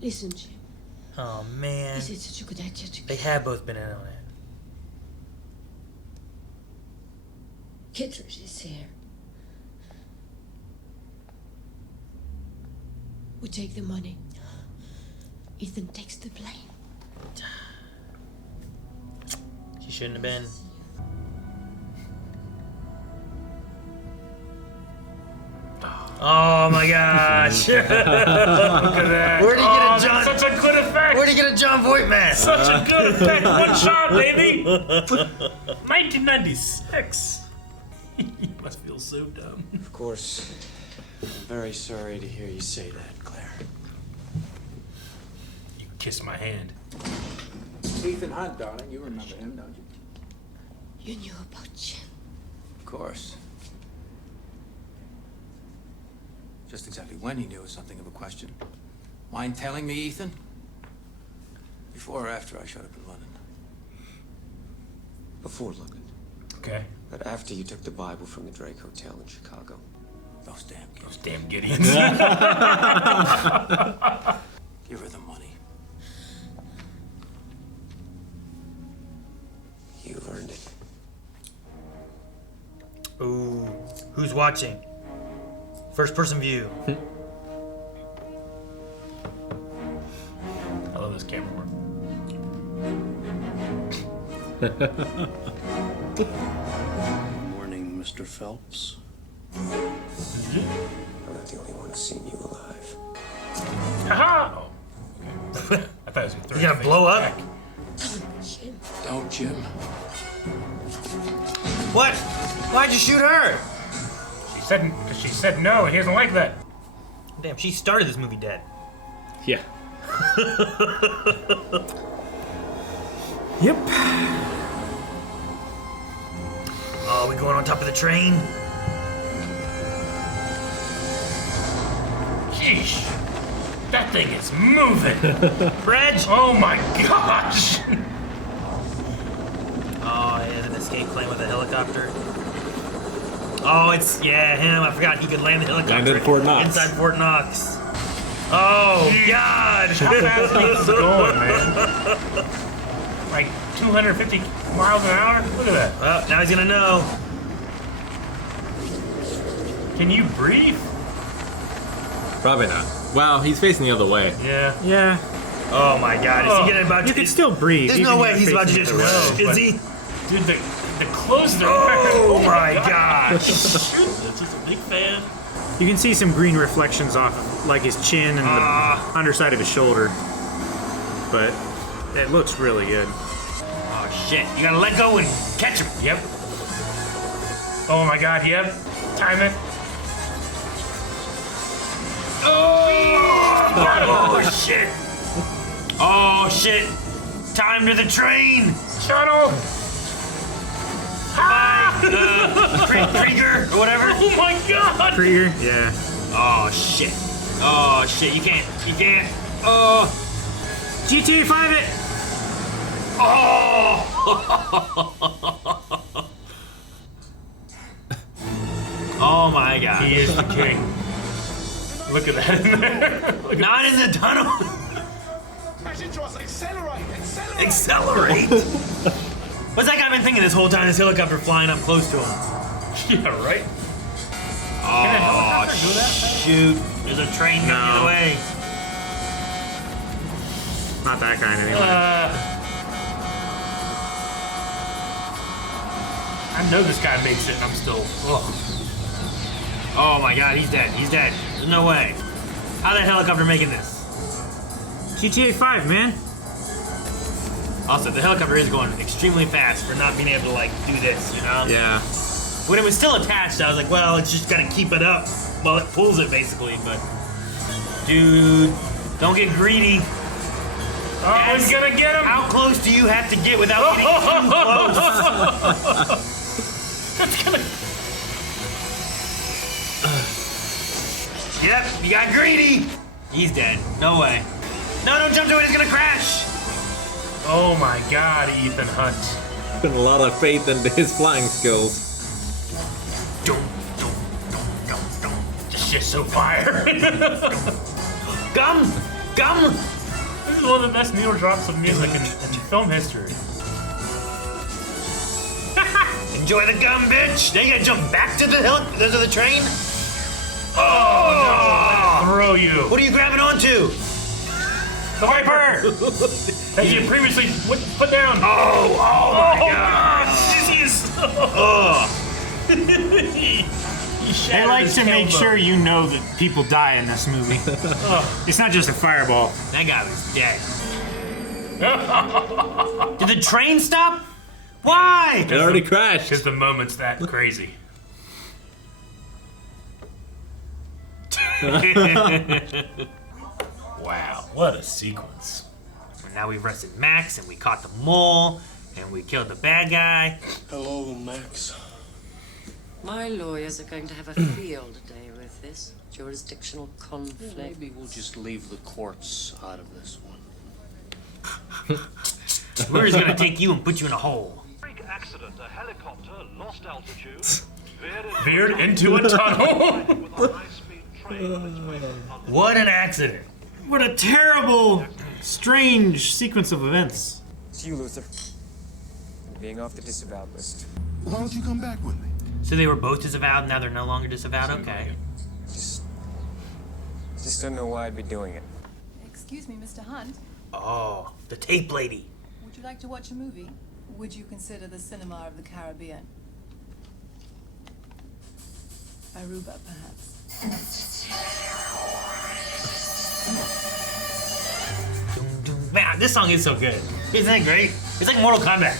Listen, Jim. Oh man, Is it such a good idea to they have both been in on it. Kittredge is here. We take the money. Ethan takes the blame. She shouldn't have been. Oh my gosh! Look at that. Where did he get a that's John? such a good a John Voight mask. Such a good effect. One shot, baby. 1996. You must feel so dumb. Of course. I'm very sorry to hear you say that, Claire. You kiss my hand. Ethan Hunt, darling. You remember him, don't you? You knew about Jim. Of course. Just exactly when he knew is something of a question. Mind telling me, Ethan? Before or after I showed up in London? Before London. Okay. But after you took the Bible from the Drake Hotel in Chicago. Those damn Gideons. Those damn Gideons. Give her the money. You've earned it. Ooh, who's watching? First person view. I love this camera work. Morning, Mr. Phelps. I'm not the only one who's seen you alive. Haha! Oh. Okay. I thought it was You gonna blow up? Jim. Don't, Jim. What? Why'd you shoot her? She said no, and he doesn't like that. Damn, she started this movie dead. Yeah. Yep. Oh, we going on top of the train? Sheesh. That thing is moving. Reg! Oh my gosh. Oh, he has an escape plane with a helicopter. Oh, it's, yeah, him. I forgot he could land the helicopter Landed in Fort Knox. inside Fort Knox. Oh, God! How fast are you going, man? Like 250 miles an hour? Look at that. Well, now he's gonna know. Can you breathe? Probably not. Wow, he's facing the other way. Yeah. Yeah. Oh my God! Is he getting about You to? can still breathe. There's no way he's about to just. Is he? Dude, the clothes are. Oh my gosh! That's just a big fan. You can see some green reflections off of, like his chin and the underside of his shoulder. But it looks really good. Oh shit! You gotta let go and catch him. Yep. Oh my God, yep. Time it. Oh shit! Oh shit! Time to the train! Shuttle! Krieger or whatever. Oh my God! Krieger? Yeah. Oh shit! Oh shit! You can't! Oh! GTA 5 it! Oh! Oh my God! He is the king. Look at that in there. Not in the tunnel. Accelerate! Accelerate. What's that guy been thinking this whole time? This helicopter flying up close to him. Yeah, right. Oh shoot! There's a train coming the other way. Not that kind anyway. I know this guy makes it, and I'm still. Ugh. Oh my God! He's dead. He's dead. There's no way. How the helicopter making this? GTA 5, man. Also, the helicopter is going extremely fast for not being able to, like, do this, you know? Yeah. When it was still attached, I was like, well, it's just gotta keep it up. Well, it pulls it, basically, but... Dude, don't get greedy. Oh, he's gonna get him! How close do you have to get without getting too close? That's gonna... Yep, you got greedy. He's dead. No way. No, don't jump to it. He's gonna crash. Oh my God, Ethan Hunt. Put a lot of faith into his flying skills. This shit's so fire. Gum! This is one of the best needle drops of music in film history. Enjoy the gum, bitch. Then you gotta jump back to the train. Oh no! Throw you. What are you grabbing onto? The Viper! That you previously put down. Oh my God! Jeez. They like to make sure you know that people die in this movie. It's not just a fireball. That guy was dead. Did the train stop? Why? It already crashed. Because the moment's that crazy. Wow, what a sequence. And now we've arrested Max, and we caught the mole, and we killed the bad guy. Hello, Max. My lawyers are going to have a field day with this jurisdictional conflict. Maybe we'll just leave the courts out of this one. We're just gonna take you and put you in a hole. Freak accident. A helicopter lost altitude, Veered into a tunnel. What an accident. What a terrible, strange sequence of events. It's you, Luther. I'm being off the disavowed list. Why don't you come back with me? So they were both disavowed, now they're no longer disavowed? Okay. Just don't know why I'd be doing it. Excuse me, Mr. Hunt. Oh, the tape lady. Would you like to watch a movie? Would you consider the cinema of the Caribbean? Aruba, perhaps. Man, this song is so good. Isn't it great? It's like Mortal Kombat,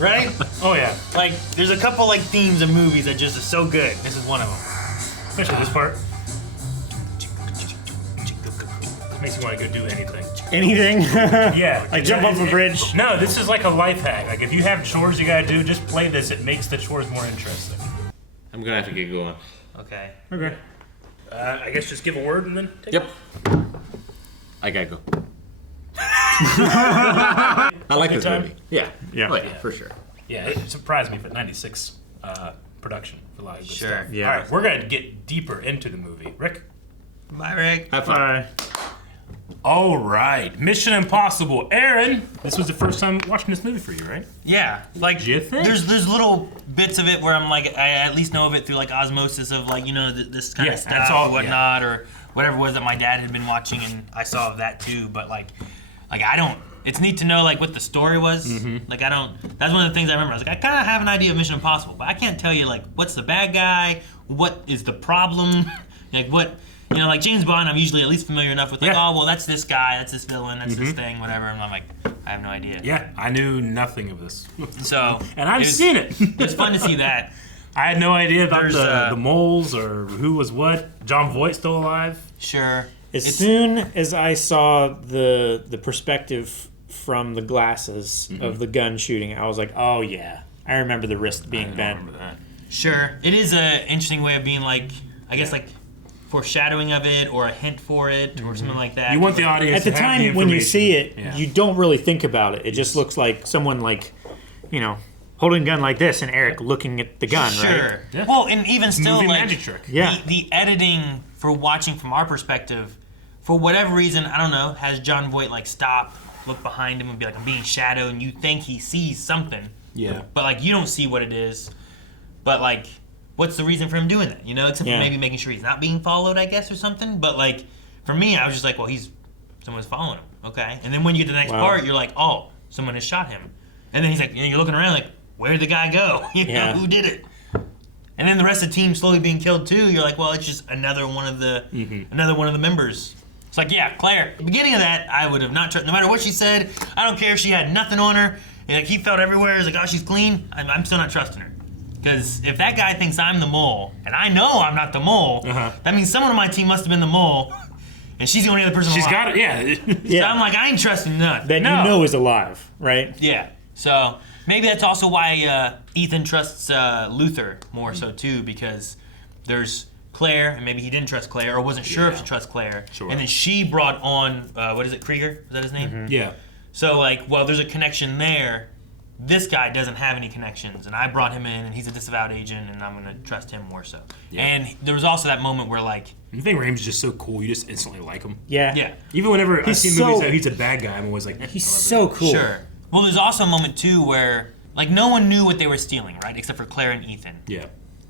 right? Oh yeah. Like, there's a couple like themes of movies that just are so good. This is one of them. Especially this part. Makes me want to go do anything. Anything? Yeah. Like jump off a bridge? No, this is like a life hack. Like if you have chores you gotta do, just play this. It makes the chores more interesting. I'm gonna have to get going. Okay. Okay. I guess just give a word and then take Yep. I gotta go. I like Good this time? movie. Yeah. Yeah. Oh, yeah, for sure. Yeah, it surprised me for 96 production for a lot of good Sure. stuff. Yeah. All right, we're gonna get deeper into the movie. Rick? Bye, Rick. Have fun. Bye. All right, Mission Impossible. Aaron, this was the first time watching this movie for you, right? Yeah, like You think? there's little bits of it where I'm like I at least know of it through like osmosis of like this kind Yeah, of that's stuff all- or whatnot or whatever it was that my dad had been watching and I saw of that too. But like I don't. It's neat to know like what the story was. Like I don't. That's one of the things I remember. I was like I kind of have an idea of Mission Impossible, but I can't tell you like what's the bad guy, what is the problem, like what. You know, like James Bond, I'm usually at least familiar enough with, like, Yeah. oh, well, that's this guy, that's this villain, that's this thing, whatever. And I'm like, I have no idea. Yeah, I knew nothing of this. So, and I've seen it. It was fun to see that. I had no idea about There's, the moles or who was what. John Voight still alive? Sure. As soon as I saw the perspective from the glasses of the gun shooting, I was like, oh yeah, I remember the wrist being bent. Remember that. Sure. It is an interesting way of being like, I guess, like, foreshadowing of it or a hint for it or something like that. You want the audience At the to have time the when you information. see it, Yeah. you don't really think about it. It just looks like someone like, holding a gun like this and Eric looking at the gun, Sure. right? Yeah. Well, and even still, Movie like, magic trick. Yeah. the editing for watching from our perspective, for whatever reason, I don't know, has John Voight, like, stop, look behind him and be like, I'm being shadowed, and you think he sees something. Yeah. But, like, you don't see what it is. But, like, what's the reason for him doing that? Except for maybe making sure he's not being followed, I guess, or something. But, like, for me, I was just like, well, someone's following him. Okay. And then when you get to the next part, you're like, oh, someone has shot him. And then he's like, you're looking around like, where'd the guy go? Who did it? And then the rest of the team slowly being killed too. You're like, well, it's just another one of the members. It's like, yeah, Claire. At the beginning of that, I would have not trusted. No matter what she said, I don't care if she had nothing on her. And like he felt everywhere. He's like, oh, she's clean. I'm still not trusting her. Because if that guy thinks I'm the mole, and I know I'm not the mole, that means someone on my team must have been the mole. And she's the only other person alive. She's got it, yeah. So I'm like, I ain't trusting none. That you know is alive, right? Yeah. So maybe that's also why Ethan trusts Luther more so too, because there's Claire, and maybe he didn't trust Claire or wasn't sure if to trust Claire. Sure. And then she brought on, what is it, Krieger? Is that his name? Yeah. So like, well, there's a connection there. This guy doesn't have any connections, and I brought him in, and he's a disavowed agent, and I'm gonna trust him more so. Yeah. And there was also that moment where like, I think Raimi's just so cool. You just instantly like him. Yeah. Yeah. Even whenever I've He's seen so- movies that he's a bad guy, I'm always like, He's I love so cool. Sure. Well, there's also a moment too where like no one knew what they were stealing, right? Except for Claire and Ethan. it.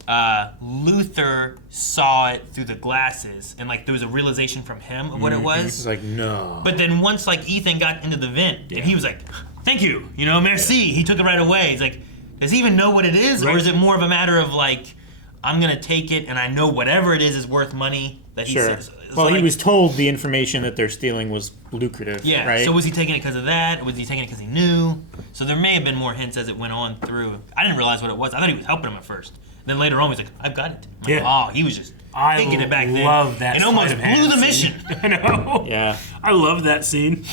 Yeah. Luther saw it through the glasses, and like there was a realization from him of what it was. He's like, no. But then once like Ethan got into the vent, and he was like, "Thank you, merci." He took it right away. He's like, does he even know what it is, or is it more of a matter of like, I'm gonna take it, and I know whatever it is worth money that he Sure. says. Well, like, he was told the information that they're stealing was lucrative. Yeah. Right. So was he taking it because of that? Was he taking it because he knew? So there may have been more hints as it went on through. I didn't realize what it was. I thought he was helping him at first. Then later on, he's like, "I've got it." I'm like, oh, he was just thinking it back then. I love that. And almost Sleight of Hand blew the scene. mission. I know. Yeah. I love that scene.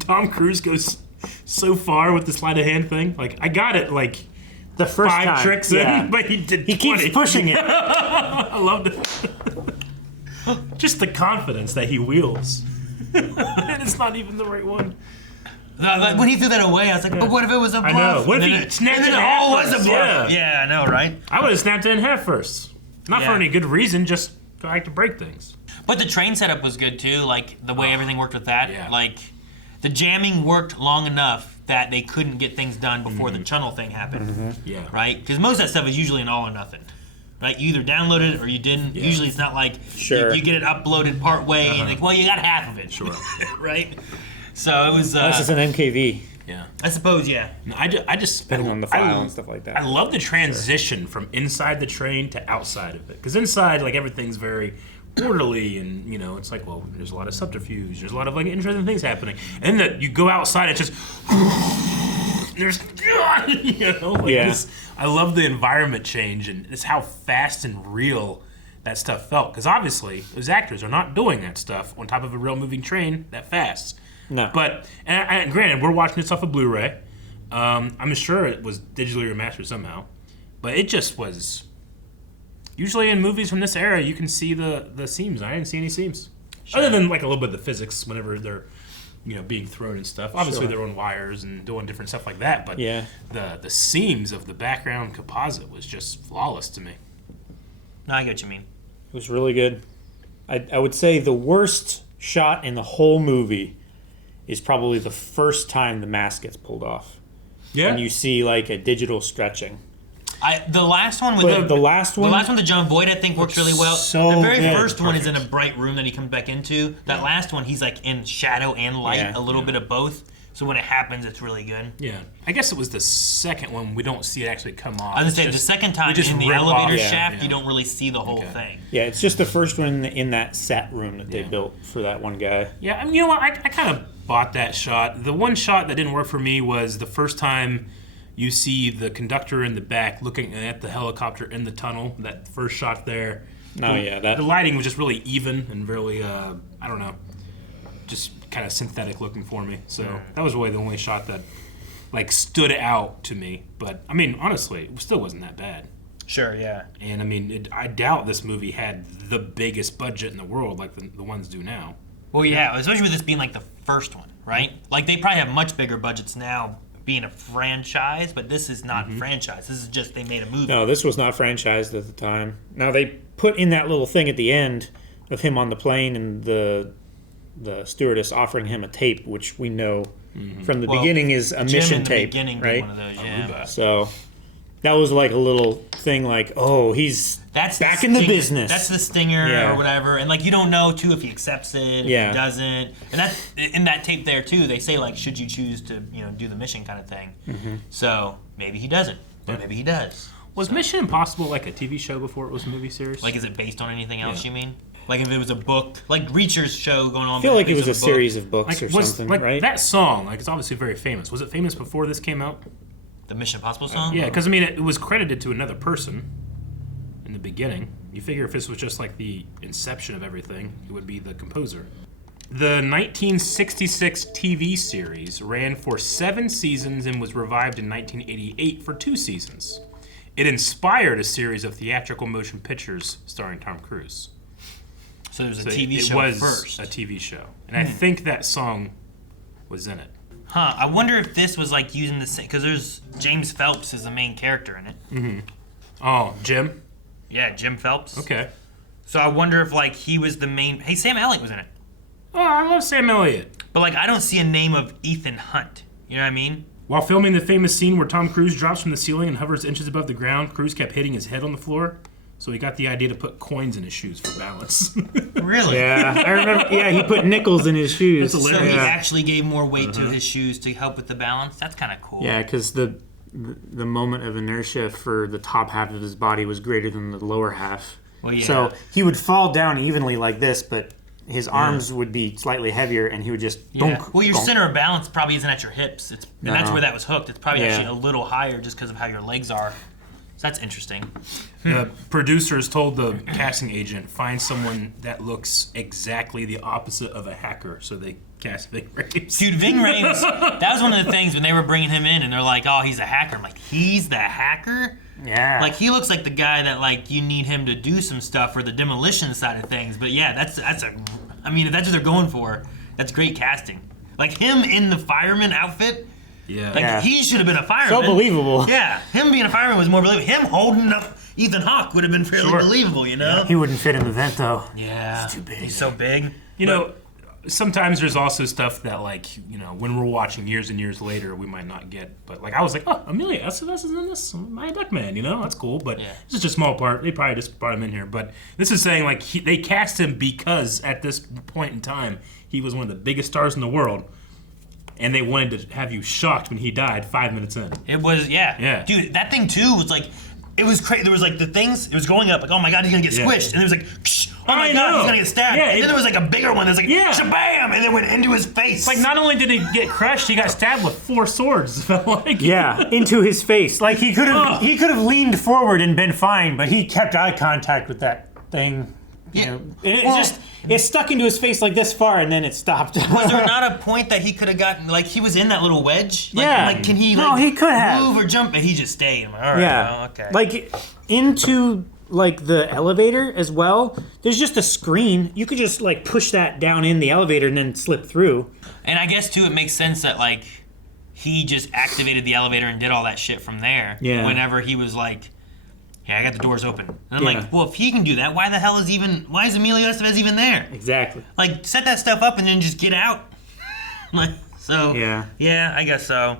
Tom Cruise goes so far with the sleight of hand thing. Like, I got it. Like the first 5 time, tricks yeah. in, but he did. He 20. keeps pushing it. I loved it. Just the confidence that he wields. And it's not even the right one. Like, when he threw that away, I was like, but what if it was a bluff? I know. What if And he then snapped and it then in it half all was a first? bluff. Yeah. Yeah, I know, right? I would have snapped it in half first. Not for Yeah. any good reason, just I like to break things. But the train setup was good too, like the way everything worked with that. Yeah. Like the jamming worked long enough that they couldn't get things done before the tunnel thing happened. Yeah. Right? Because most of that stuff is usually an all or nothing. Right? You either download it or you didn't. Yeah. Usually it's not like Sure. you get it uploaded part way and like, well, you got half of it. Sure. Right? So it was. This is an MKV. Yeah. I suppose, yeah. No, I just Depending on the file and stuff like that. I love the transition from inside the train to outside of it. Because inside, like, everything's very orderly and, you know, it's like, well, there's a lot of subterfuge. There's a lot of, like, interesting things happening. And then you go outside, it's just... There's... You know? Like Yeah. this, I love the environment change and it's how fast and real that stuff felt. Because obviously, those actors are not doing that stuff on top of a real moving train that fast. No. But, and granted, we're watching this off of Blu-ray. I'm sure it was digitally remastered somehow. But it just was... Usually in movies from this era, you can see the seams. I didn't see any seams. Other than, like, a little bit of the physics whenever they're, you know, being thrown and stuff. Obviously, Sure. they're on wires and doing different stuff like that. But Yeah. the seams of the background composite was just flawless to me. No, I get what you mean. It was really good. I would say the worst shot in the whole movie is probably the first time the mask gets pulled off. Yeah. And you see like a digital stretching. The last one with But the last one, to John Boyd, I think, works really well. so the very good. first one is in a bright room that he comes back into. That last one, he's like in shadow and light, Yeah. a little bit of both. So when it happens, it's really good. Yeah. I guess it was the second one we don't see it actually come off. I was It's gonna say, the just- second we time just in the rip elevator off- shaft, yeah. you don't really see the whole thing. Yeah, it's just the first one in that set room that they built for that one guy. Yeah, I mean, you know what? I kind of bought that shot. The one shot that didn't work for me was the first time you see the conductor in the back looking at the helicopter in the tunnel. That first shot there. Oh, yeah, that- The lighting was just really even and really, I don't know, just kind of synthetic looking for me. So that was really the only shot that, like, stood out to me. But, I mean, honestly, it still wasn't that bad. Sure, yeah. And, I mean, I doubt this movie had the biggest budget in the world like the ones do now. Well, yeah, especially with this being like the first one, right? Like they probably have much bigger budgets now being a franchise, but this is not franchise. This is just they made a movie. No, this was not franchised at the time. Now they put in that little thing at the end of him on the plane and the stewardess offering him a tape, which we know from the beginning is a Jim mission in the tape, beginning did right? one of those, yeah. So that was like a little thing, like, oh, he's back in the business. That's the stinger Yeah. or whatever, and like you don't know too if he accepts it, Yeah. if he doesn't, and that's in that tape there too. They say like, should you choose to do the mission kind of thing. So maybe he doesn't, but maybe he does. Was Mission Impossible like a TV show before it was a movie series? Like, is it based on anything else? Yeah. You mean? Like if it was a book, like Reacher's show going on. I feel like it was a based on series book. of books or was, something, like, right? That song, like, it's obviously very famous. Was it famous before this came out? The Mission Impossible song? Yeah, because I mean, it was credited to another person in the beginning. You figure if this was just like the inception of everything, it would be the composer. The 1966 TV series ran for 7 seasons and was revived in 1988 for 2 seasons. It inspired a series of theatrical motion pictures starring Tom Cruise. So there was a TV show It was first. a TV show, and I think that song was in it. Huh, I wonder if this was like using the same, because there's James Phelps is the main character in it. Oh, Jim? Yeah, Jim Phelps. Okay. So I wonder if like he was the main. Hey, Sam Elliott was in it. Oh, I love Sam Elliott. But like I don't see a name of Ethan Hunt. You know what I mean? While filming the famous scene where Tom Cruise drops from the ceiling and hovers inches above the ground, Cruise kept hitting his head on the floor, so he got the idea to put coins in his shoes for balance. Really? Yeah, I remember. Yeah, he put nickels in his shoes. That's So hilarious. he Yeah. actually gave more weight to his shoes to help with the balance. That's kind of cool. Yeah, because the moment of inertia for the top half of his body was greater than the lower half. Well, yeah. So he would fall down evenly like this, but his arms would be slightly heavier, and he would just. Yeah. Donk, Well, your donk. center of balance probably isn't at your hips. And that's where that was hooked. It's probably Yeah. actually a little higher just because of how your legs are. So that's interesting. The producers told the casting agent, find someone that looks exactly the opposite of a hacker, so they cast Ving Rhames. Dude, Ving Rhames, that was one of the things when they were bringing him in, and they're like, "Oh, he's a hacker." I'm like, "He's the hacker?" Yeah. Like he looks like the guy that like you need him to do some stuff for the demolition side of things. But yeah, that's a. I mean, if that's what they're going for, that's great casting. Like him in the fireman outfit. Yeah. Like he should have been a fireman. So believable. Yeah, him being a fireman was more believable. Him holding up Ethan Hawke would have been fairly believable, you know? He wouldn't fit in the vent though. Yeah. He's too big. He's so big. You know, sometimes there's also stuff that, like, you know, when we're watching years and years later, we might not get. But, like, I was like, oh, Amelia Estevez is in this? My Duckman, you know? That's cool. But it's just a small part. They probably just brought him in here. But this is saying, like, they cast him because at this point in time, he was one of the biggest stars in the world. And they wanted to have you shocked when he died 5 minutes in. It was, yeah. Dude, that thing, too, was like, it was crazy. There was, like, the things, it was going up, like, oh my God, he's gonna get squished. And it was like, oh my God, he's gonna get stabbed. And then there was, like, a bigger one that's like, shabam! And then went into his face. Like, not only did he get crushed, he got stabbed with 4 swords. It felt like. Yeah, into his face. Like he could have leaned forward and been fine, but he kept eye contact with that thing. You know, and it stuck into his face like this far, and then it stopped. Was there not a point that he could have gotten, like, he was in that little wedge? Like, Yeah. Like, can he, No, like, he could have. move or jump? And he just stayed. I'm like, all right, well, okay. Like into like the elevator as well. There's just a screen. You could just like push that down in the elevator and then slip through. And I guess, too, it makes sense that, like, he just activated the elevator and did all that shit from there. Yeah. Whenever he was like, yeah, I got the doors open. And I'm Yeah. like, well, if he can do that, why is Emilio Estevez even there? Exactly. Like, set that stuff up and then just get out. Like, so. Yeah, I guess so.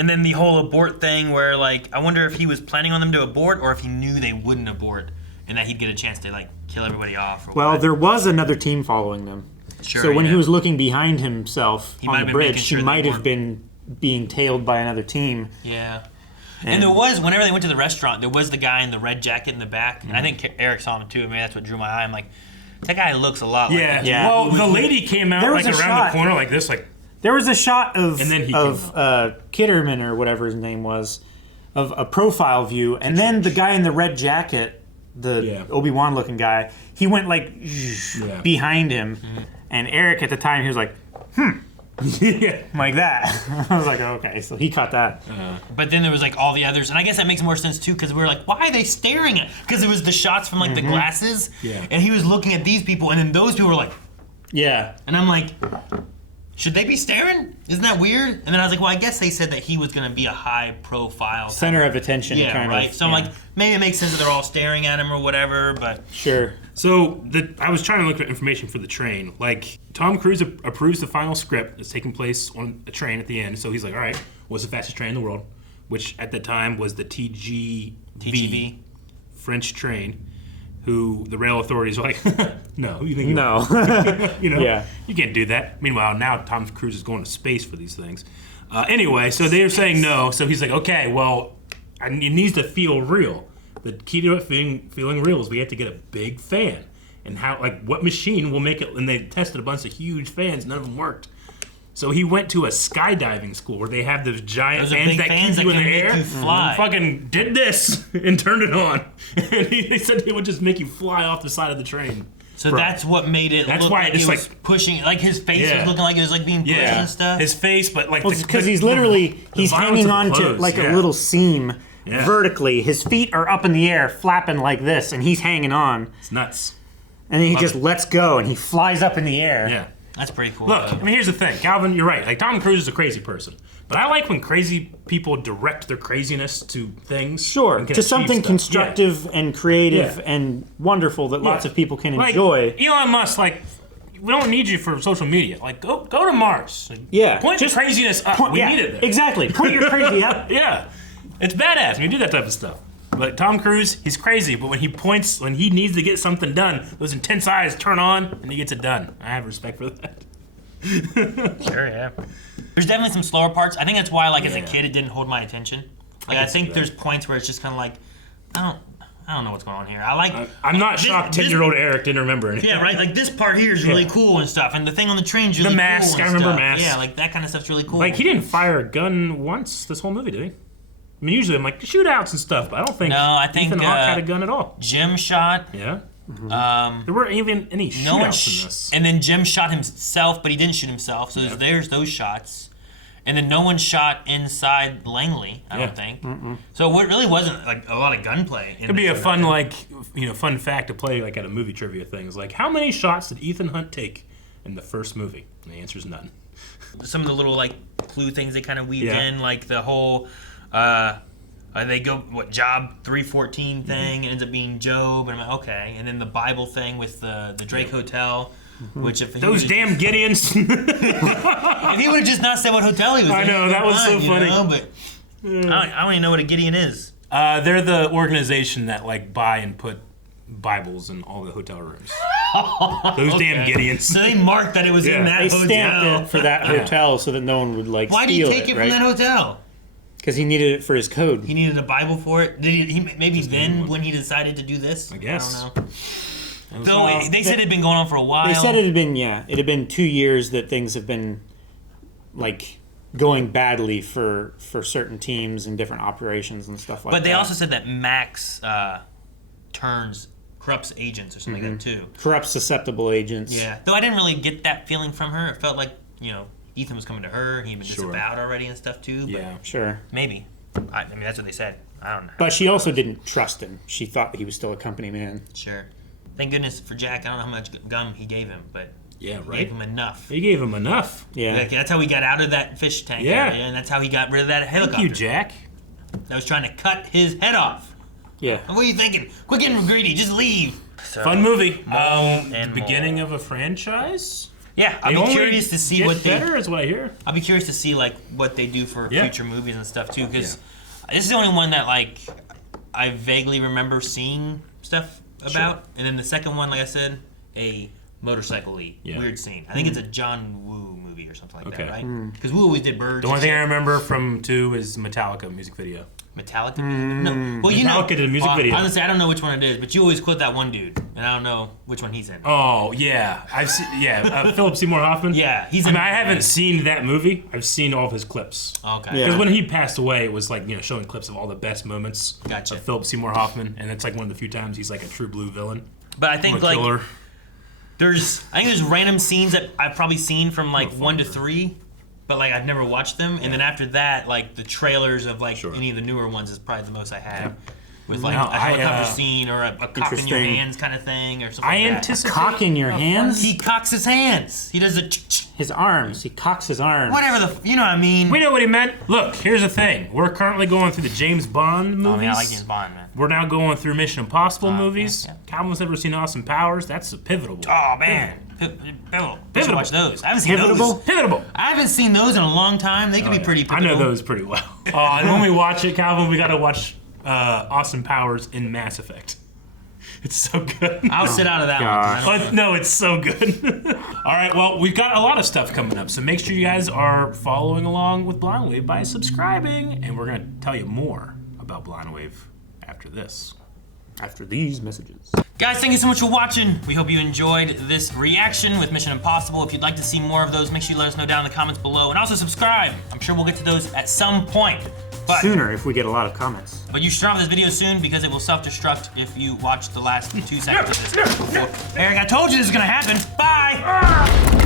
And then the whole abort thing where, like, I wonder if he was planning on them to abort or if he knew they wouldn't abort and that he'd get a chance to, like, kill everybody off. Or Well, what. there was another team following them. Sure, so when yeah. he was looking behind himself He might on have the been making bridge, sure he they might have weren't- been being tailed by another team. Yeah. And there was, whenever they went to the restaurant, there was the guy in the red jacket in the back. And I think Eric saw him too. Maybe that's what drew my eye. I'm like, that guy looks a lot like that. Well, the lady came out like around the corner like this, like. There was a shot of And then he Kitterman or whatever his name was, of a profile view, and then the guy in the red jacket, the Obi-Wan looking guy, he went like behind him, and Eric at the time he was like, like that. I was like, okay, so he caught that. But then there was like all the others, and I guess that makes more sense too, because we were like, why are they staring at? Because it was the shots from like the glasses, and he was looking at these people, and then those people were like, and I'm like, should they be staring? Isn't that weird? And then I was like, well, I guess they said that he was going to be a high profile Center of attention, yeah, kind right. of. So I'm like, maybe it makes sense that they're all staring at him or whatever, but sure. So I was trying to look at information for the train. Like, Tom Cruise approves the final script that's taking place on a train at the end. So he's like, all right, what's the fastest train in the world? Which at the time was the TGV. French train. Who the rail authorities were like, no, you think No. you know, Yeah. you can't do that. Meanwhile, now Tom Cruise is going to space for these things. Anyway, so they're saying no. So he's like, okay, well, it needs to feel real. The key to it feeling real is we have to get a big fan. And how, like, what machine will make it? And they tested a bunch of huge fans, none of them worked. So he went to a skydiving school where they have those giant Those are fans big that fans keep you that in the can make air. you fly. Fucking did this and turned it on. And they said they would just make you fly off the side of the train. so that's what made it That's look why like it's it was like- pushing, like his face was looking like it was like being pushed and stuff. His face, but like Because he's literally he's violence hanging of on the to clothes, like a little seam vertically. His feet are up in the air, flapping like this, and he's hanging on. It's nuts. And then he Love just lets go, and he flies up in the air. Yeah. That's pretty cool. Look, I mean, here's the thing, Calvin. You're right. Like, Tom Cruise is a crazy person, but I like when crazy people direct their craziness to things. Sure, and can to achieve something stuff. constructive and creative Yeah. and wonderful that lots Yeah. of people can Like, enjoy. Elon Musk, like, we don't need you for social media. Like, go to Mars. Like, Yeah, point just your craziness up. point- We yeah, needed it. exactly. Point your crazy up. Yeah, it's badass when you do that type of stuff. But Tom Cruise, he's crazy, but when he needs to get something done, those intense eyes turn on and he gets it done. I have respect for that. Sure, yeah. There's definitely some slower parts. I think that's why, like, as a kid, it didn't hold my attention. Like, I think there's points where it's just kind of like, I I don't know what's going on here. I like. I'm not shocked 10-year-old Eric didn't remember anything. Yeah, right. Like this part here is really cool and stuff, and the thing on the train's really The mask, cool. I And remember stuff. mask. Yeah, like that kind of stuff's really cool. Like he didn't fire a gun once this whole movie, did he? I mean, usually I'm like shootouts and stuff, but I don't think. No, I think Ethan Hawke had a gun at all. Jim shot. Yeah. There weren't even any shootouts in this. And then Jim shot himself, but he didn't shoot himself. So there's those shots. And then no one shot inside Langley, I don't think. So it really wasn't like a lot of gunplay. It'd be a fun fun fact to play like at a movie trivia thing. Is like, how many shots did Ethan Hunt take in the first movie? And the answer is none. Some of the little like clue things they kind of weaved in, like the whole they go job 314 thing, it ends up being Job, and I'm like, okay. And then the Bible thing with the Drake Hotel. Which if those damn Gideons. If he would have just not said what hotel he was in, I know, that was so funny. You know, but I don't even know what a Gideon is. They're the organization that like buy and put Bibles in all the hotel rooms. Those damn Gideons. So they marked that it was in that They hotel. stamped it for that hotel so that no one would like Why did steal he take it from that hotel? Because he needed it for his code. He needed a Bible for it. Did he maybe then when he decided to do this? I guess. I don't know. Though they said it had been going on for a while. They said it had been 2 years that things have been like going badly for certain teams and different operations and stuff like that. But they also said that Max corrupts agents or something like that too. Corrupts susceptible agents. Yeah. Though I didn't really get that feeling from her. It felt like, Ethan was coming to her. He'd been disavowed already and stuff too. But Sure. Maybe. I mean, that's what they said. I don't know. But she also didn't trust him. She thought he was still a company man. Sure. Thank goodness for Jack. I don't know how much gum he gave him, but he gave him enough. He gave him enough. Yeah. Like, that's how he got out of that fish tank area, and that's how he got rid of that helicopter. Thank you, Jack. That was trying to cut his head off. Yeah. What are you thinking? Quit getting greedy. Just leave. So, Fun movie. And beginning of a franchise. Yeah, I'll be curious to see what they. Better is what I hear. I'll be curious to see like what they do for future movies and stuff too, because this is the only one that like I vaguely remember seeing stuff about, and then the second one, like I said, a motorcycle-y weird scene. I think it's a John Woo movie or something like that, right? Because Woo always did birds. The only thing I remember from 2 is Metallica music video. Metallica? No. Well, Metallica did a music video. Honestly, I don't know which one it is, but you always quote that one dude, and I don't know which one he's in. Oh yeah, I've seen. Yeah, Philip Seymour Hoffman. Yeah, he's. I haven't seen that movie. I've seen all of his clips. Okay. Because when he passed away, it was like showing clips of all the best moments of Philip Seymour Hoffman, and it's like one of the few times he's like a true blue villain. But I think like killer. there's random scenes that I've probably seen from like 1 to 3. But like I've never watched them, and then after that, like the trailers of like any of the newer ones is probably the most I had, with like a helicopter scene or a cock in your hands kind of thing or something. I anticipate cock in your hands. He cocks his hands. He does his arms. He cocks his arms. Whatever you know what I mean. We know what he meant. Look, here's the thing. We're currently going through the James Bond movies. I mean, I like James Bond, man. We're now going through Mission Impossible movies. Calvin's never seen Austin Powers. That's a pivotal. Oh man. Pivotal. We should watch those. I haven't seen those. Pivotal. I haven't seen those in a long time. They can be pretty pivotal. I know those pretty well. And when we watch it, Calvin, we got to watch Austin Powers in Mass Effect. It's so good. I'll sit out of that one. No, it's so good. All right, well, we've got a lot of stuff coming up, so make sure you guys are following along with Blind Wave by subscribing, and we're going to tell you more about Blind Wave after this. After these messages. Guys, thank you so much for watching. We hope you enjoyed this reaction with Mission Impossible. If you'd like to see more of those, make sure you let us know down in the comments below. And also subscribe. I'm sure we'll get to those at some point. But sooner if we get a lot of comments. But you should turn off this video soon because it will self-destruct if you watch the last 2 seconds of this. Eric, I told you this is going to happen. Bye!